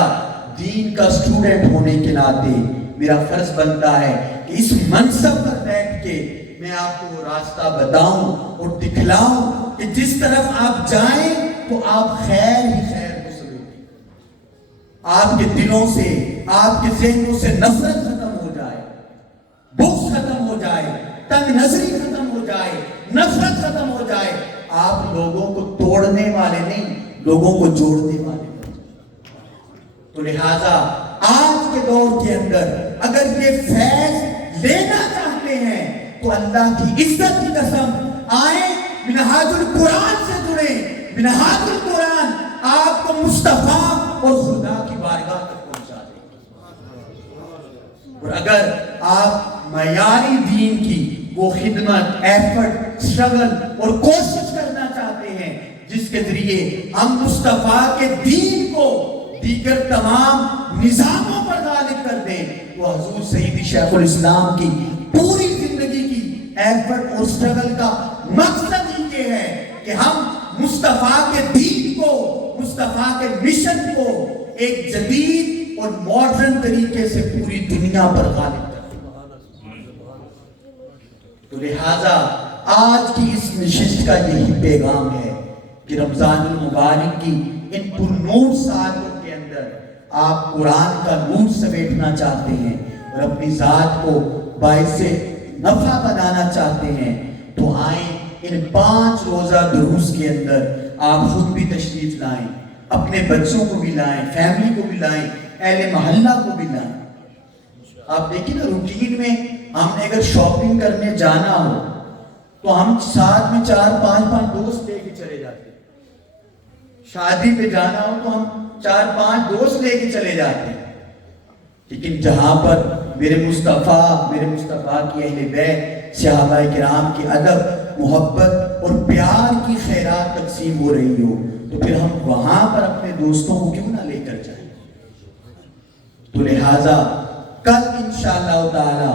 دین کا اسٹوڈنٹ ہونے کے ناطے میرا فرض بنتا ہے کہ اس منصب پر بیٹھ کے میں آپ کو وہ راستہ بتاؤں اور دکھلاؤں کہ جس طرف آپ جائیں تو آپ خیر ہی خیر کو سمیٹیں، آپ کے دلوں سے، آپ کے ذہنوں سے نفرت ختم ہو جائے، بغض ختم ہو جائے، تنگ نظری ختم ہو جائے، نفرت ختم ہو جائے، آپ لوگوں کو توڑنے والے نہیں، لوگوں کو جوڑنے والے۔ تو لہٰذا آج کے دور کے اندر اگر یہ فیض لینا چاہتے ہیں تو اللہ کی عزت کی قسم آئیں، منہاج القرآن سے جڑیں۔ منہاج القرآن آپ کو مصطفیٰ اور خدا کی بارگاہ تک پہنچا دے۔ اور اگر آپ معیاری دین کی وہ خدمت، ایفرٹ، اسٹرگل اور کوشش کرنا چاہتے ہیں جس کے ذریعے ہم مصطفیٰ کے دین کو دیگر تمام نظاموں پر غالب کر دیں، وہ حضور سیدی شیخ الاسلام کی پوری زندگی کی ایفرٹ اور اسٹرگل کا مقصد ہی یہ ہے کہ ہم مصطفیٰ کے دین کو، مصطفیٰ کے مشن کو ایک جدید اور ماڈرن طریقے سے پوری دنیا پر غالب کر دیں۔ تو لہٰذا آج کی اس نشست کا یہی پیغام ہے کہ رمضان المبارک کی ان پر نور سالوں کے اندر آپ قرآن کا نور سمیٹنا چاہتے ہیں اور اپنی ذات کو باعث نفع بنانا چاہتے ہیں تو آئیں، ان 5 روزہ دروس کے اندر آپ خود بھی تشریف لائیں، اپنے بچوں کو بھی لائیں، فیملی کو بھی لائیں، اہل محلہ کو بھی لائیں۔ آپ دیکھیں نا روٹین میں ہم نے اگر شاپنگ کرنے جانا ہو تو ہم ساتھ میں 4-5 دوست لے کے چلے جاتے ہیں، شادی پہ جانا ہو تو ہم 4-5 دوست لے کے چلے جاتے ہیں، لیکن جہاں پر میرے مصطفیٰ کی اہل بیت، صحابہ کرام کی ادب، محبت اور پیار کی خیرات تقسیم ہو رہی ہو تو پھر ہم وہاں پر اپنے دوستوں کو کیوں نہ لے کر جائیں۔ تو لہٰذا کل انشاءاللہ تعالی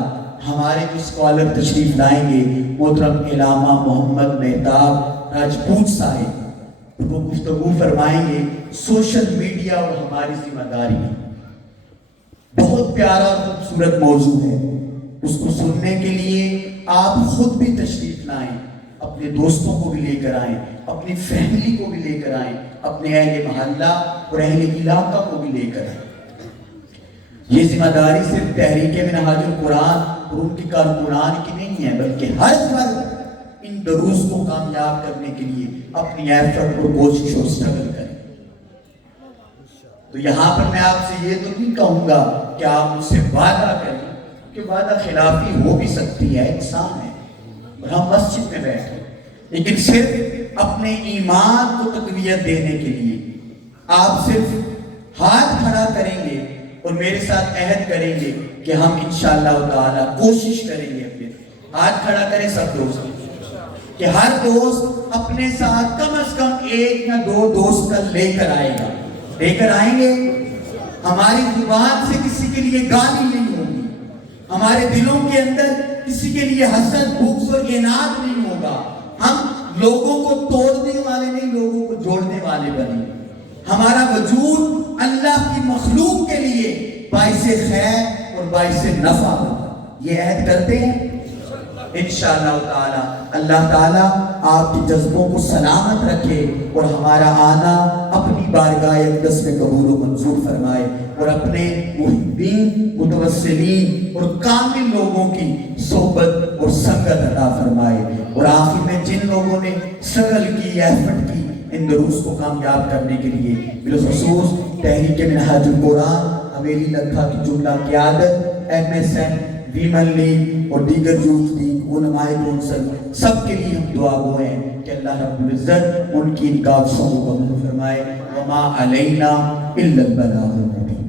ہمارے جو اسکالر تشریف لائیں گے محترم علامہ محمد مہتاب راجپوت صاحب، وہ گفتگو فرمائیں گے سوشل میڈیا اور ہماری ذمہ داری۔ بہت پیارا اور خوبصورت موضوع ہے، اس کو سننے کے لیے آپ خود بھی تشریف لائیں، اپنے دوستوں کو بھی لے کر آئیں، اپنی فیملی کو بھی لے کر آئیں، اپنے اہل محلہ اور اہل علاقہ کو بھی لے کر آئیں۔ یہ ذمہ داری صرف تحریک منہاج القرآن اور ان کی کارکنان کی نہیں ہے، بلکہ ہر فرد ان دروس کو کامیاب کرنے کے لیے اپنی ایفرٹ اور کوشش اور اسٹرگل کریں۔ تو یہاں پر میں آپ سے یہ تو نہیں کہوں گا کہ آپ مجھ سے وعدہ کریں، کہ وعدہ خلافی ہو بھی سکتی ہے، انسان ہے اور ہم مسجد میں بیٹھے، لیکن صرف اپنے ایمان کو تقویت دینے کے لیے آپ صرف ہاتھ کھڑا کریں گے اور میرے ساتھ عہد کریں گے کہ ہم انشاءاللہ تعالی کوشش کریں گے، اپنے ہاتھ کھڑا کریں سب دوست کہ ہر دوست اپنے ساتھ کم از کم 1 یا 2 دوست لے کر آئے گا، لے کر آئیں گے۔ ہماری زبان سے کسی کے لیے گالی نہیں ہوگی، ہمارے دلوں کے اندر کسی کے لیے حسد، بغض اور اناد نہیں ہوگا، ہم لوگوں کو توڑنے والے نہیں، لوگوں کو جوڑنے والے بنیں گے۔ ہمارا وجود اللہ کی مخلوق کے لیے باعث خیر اور باعث نفع ہوگا، یہ عہد کرتے ہیں انشاءاللہ تعالی۔ اللہ تعالی آپ کے جذبوں کو سلامت رکھے اور ہمارا آنا اپنی بارگاہ اقدس میں قبول و منظور فرمائے۔ اور اپنے محبین متوسلین اور کامل لوگوں کی صحبت اور سنگت عطا فرمائے، اور آخر میں جن لوگوں نے سٹرگل کی، ایفرٹ کی ان دروس کو کامیاب کرنے کے لیے، بالخصوص تحریک منہاج القرآن حویلی لکھا کی جملہ قیادت، MSN، ویمن لیگ اور دیگر یوتھ لیگ، علماء کونسل، سب کے لیے ہم دعا گو ہیں کہ اللہ رب العزت ان کی ان کاوشوں کو قبول فرمائے۔ وما علینا الا البلاغ المبین۔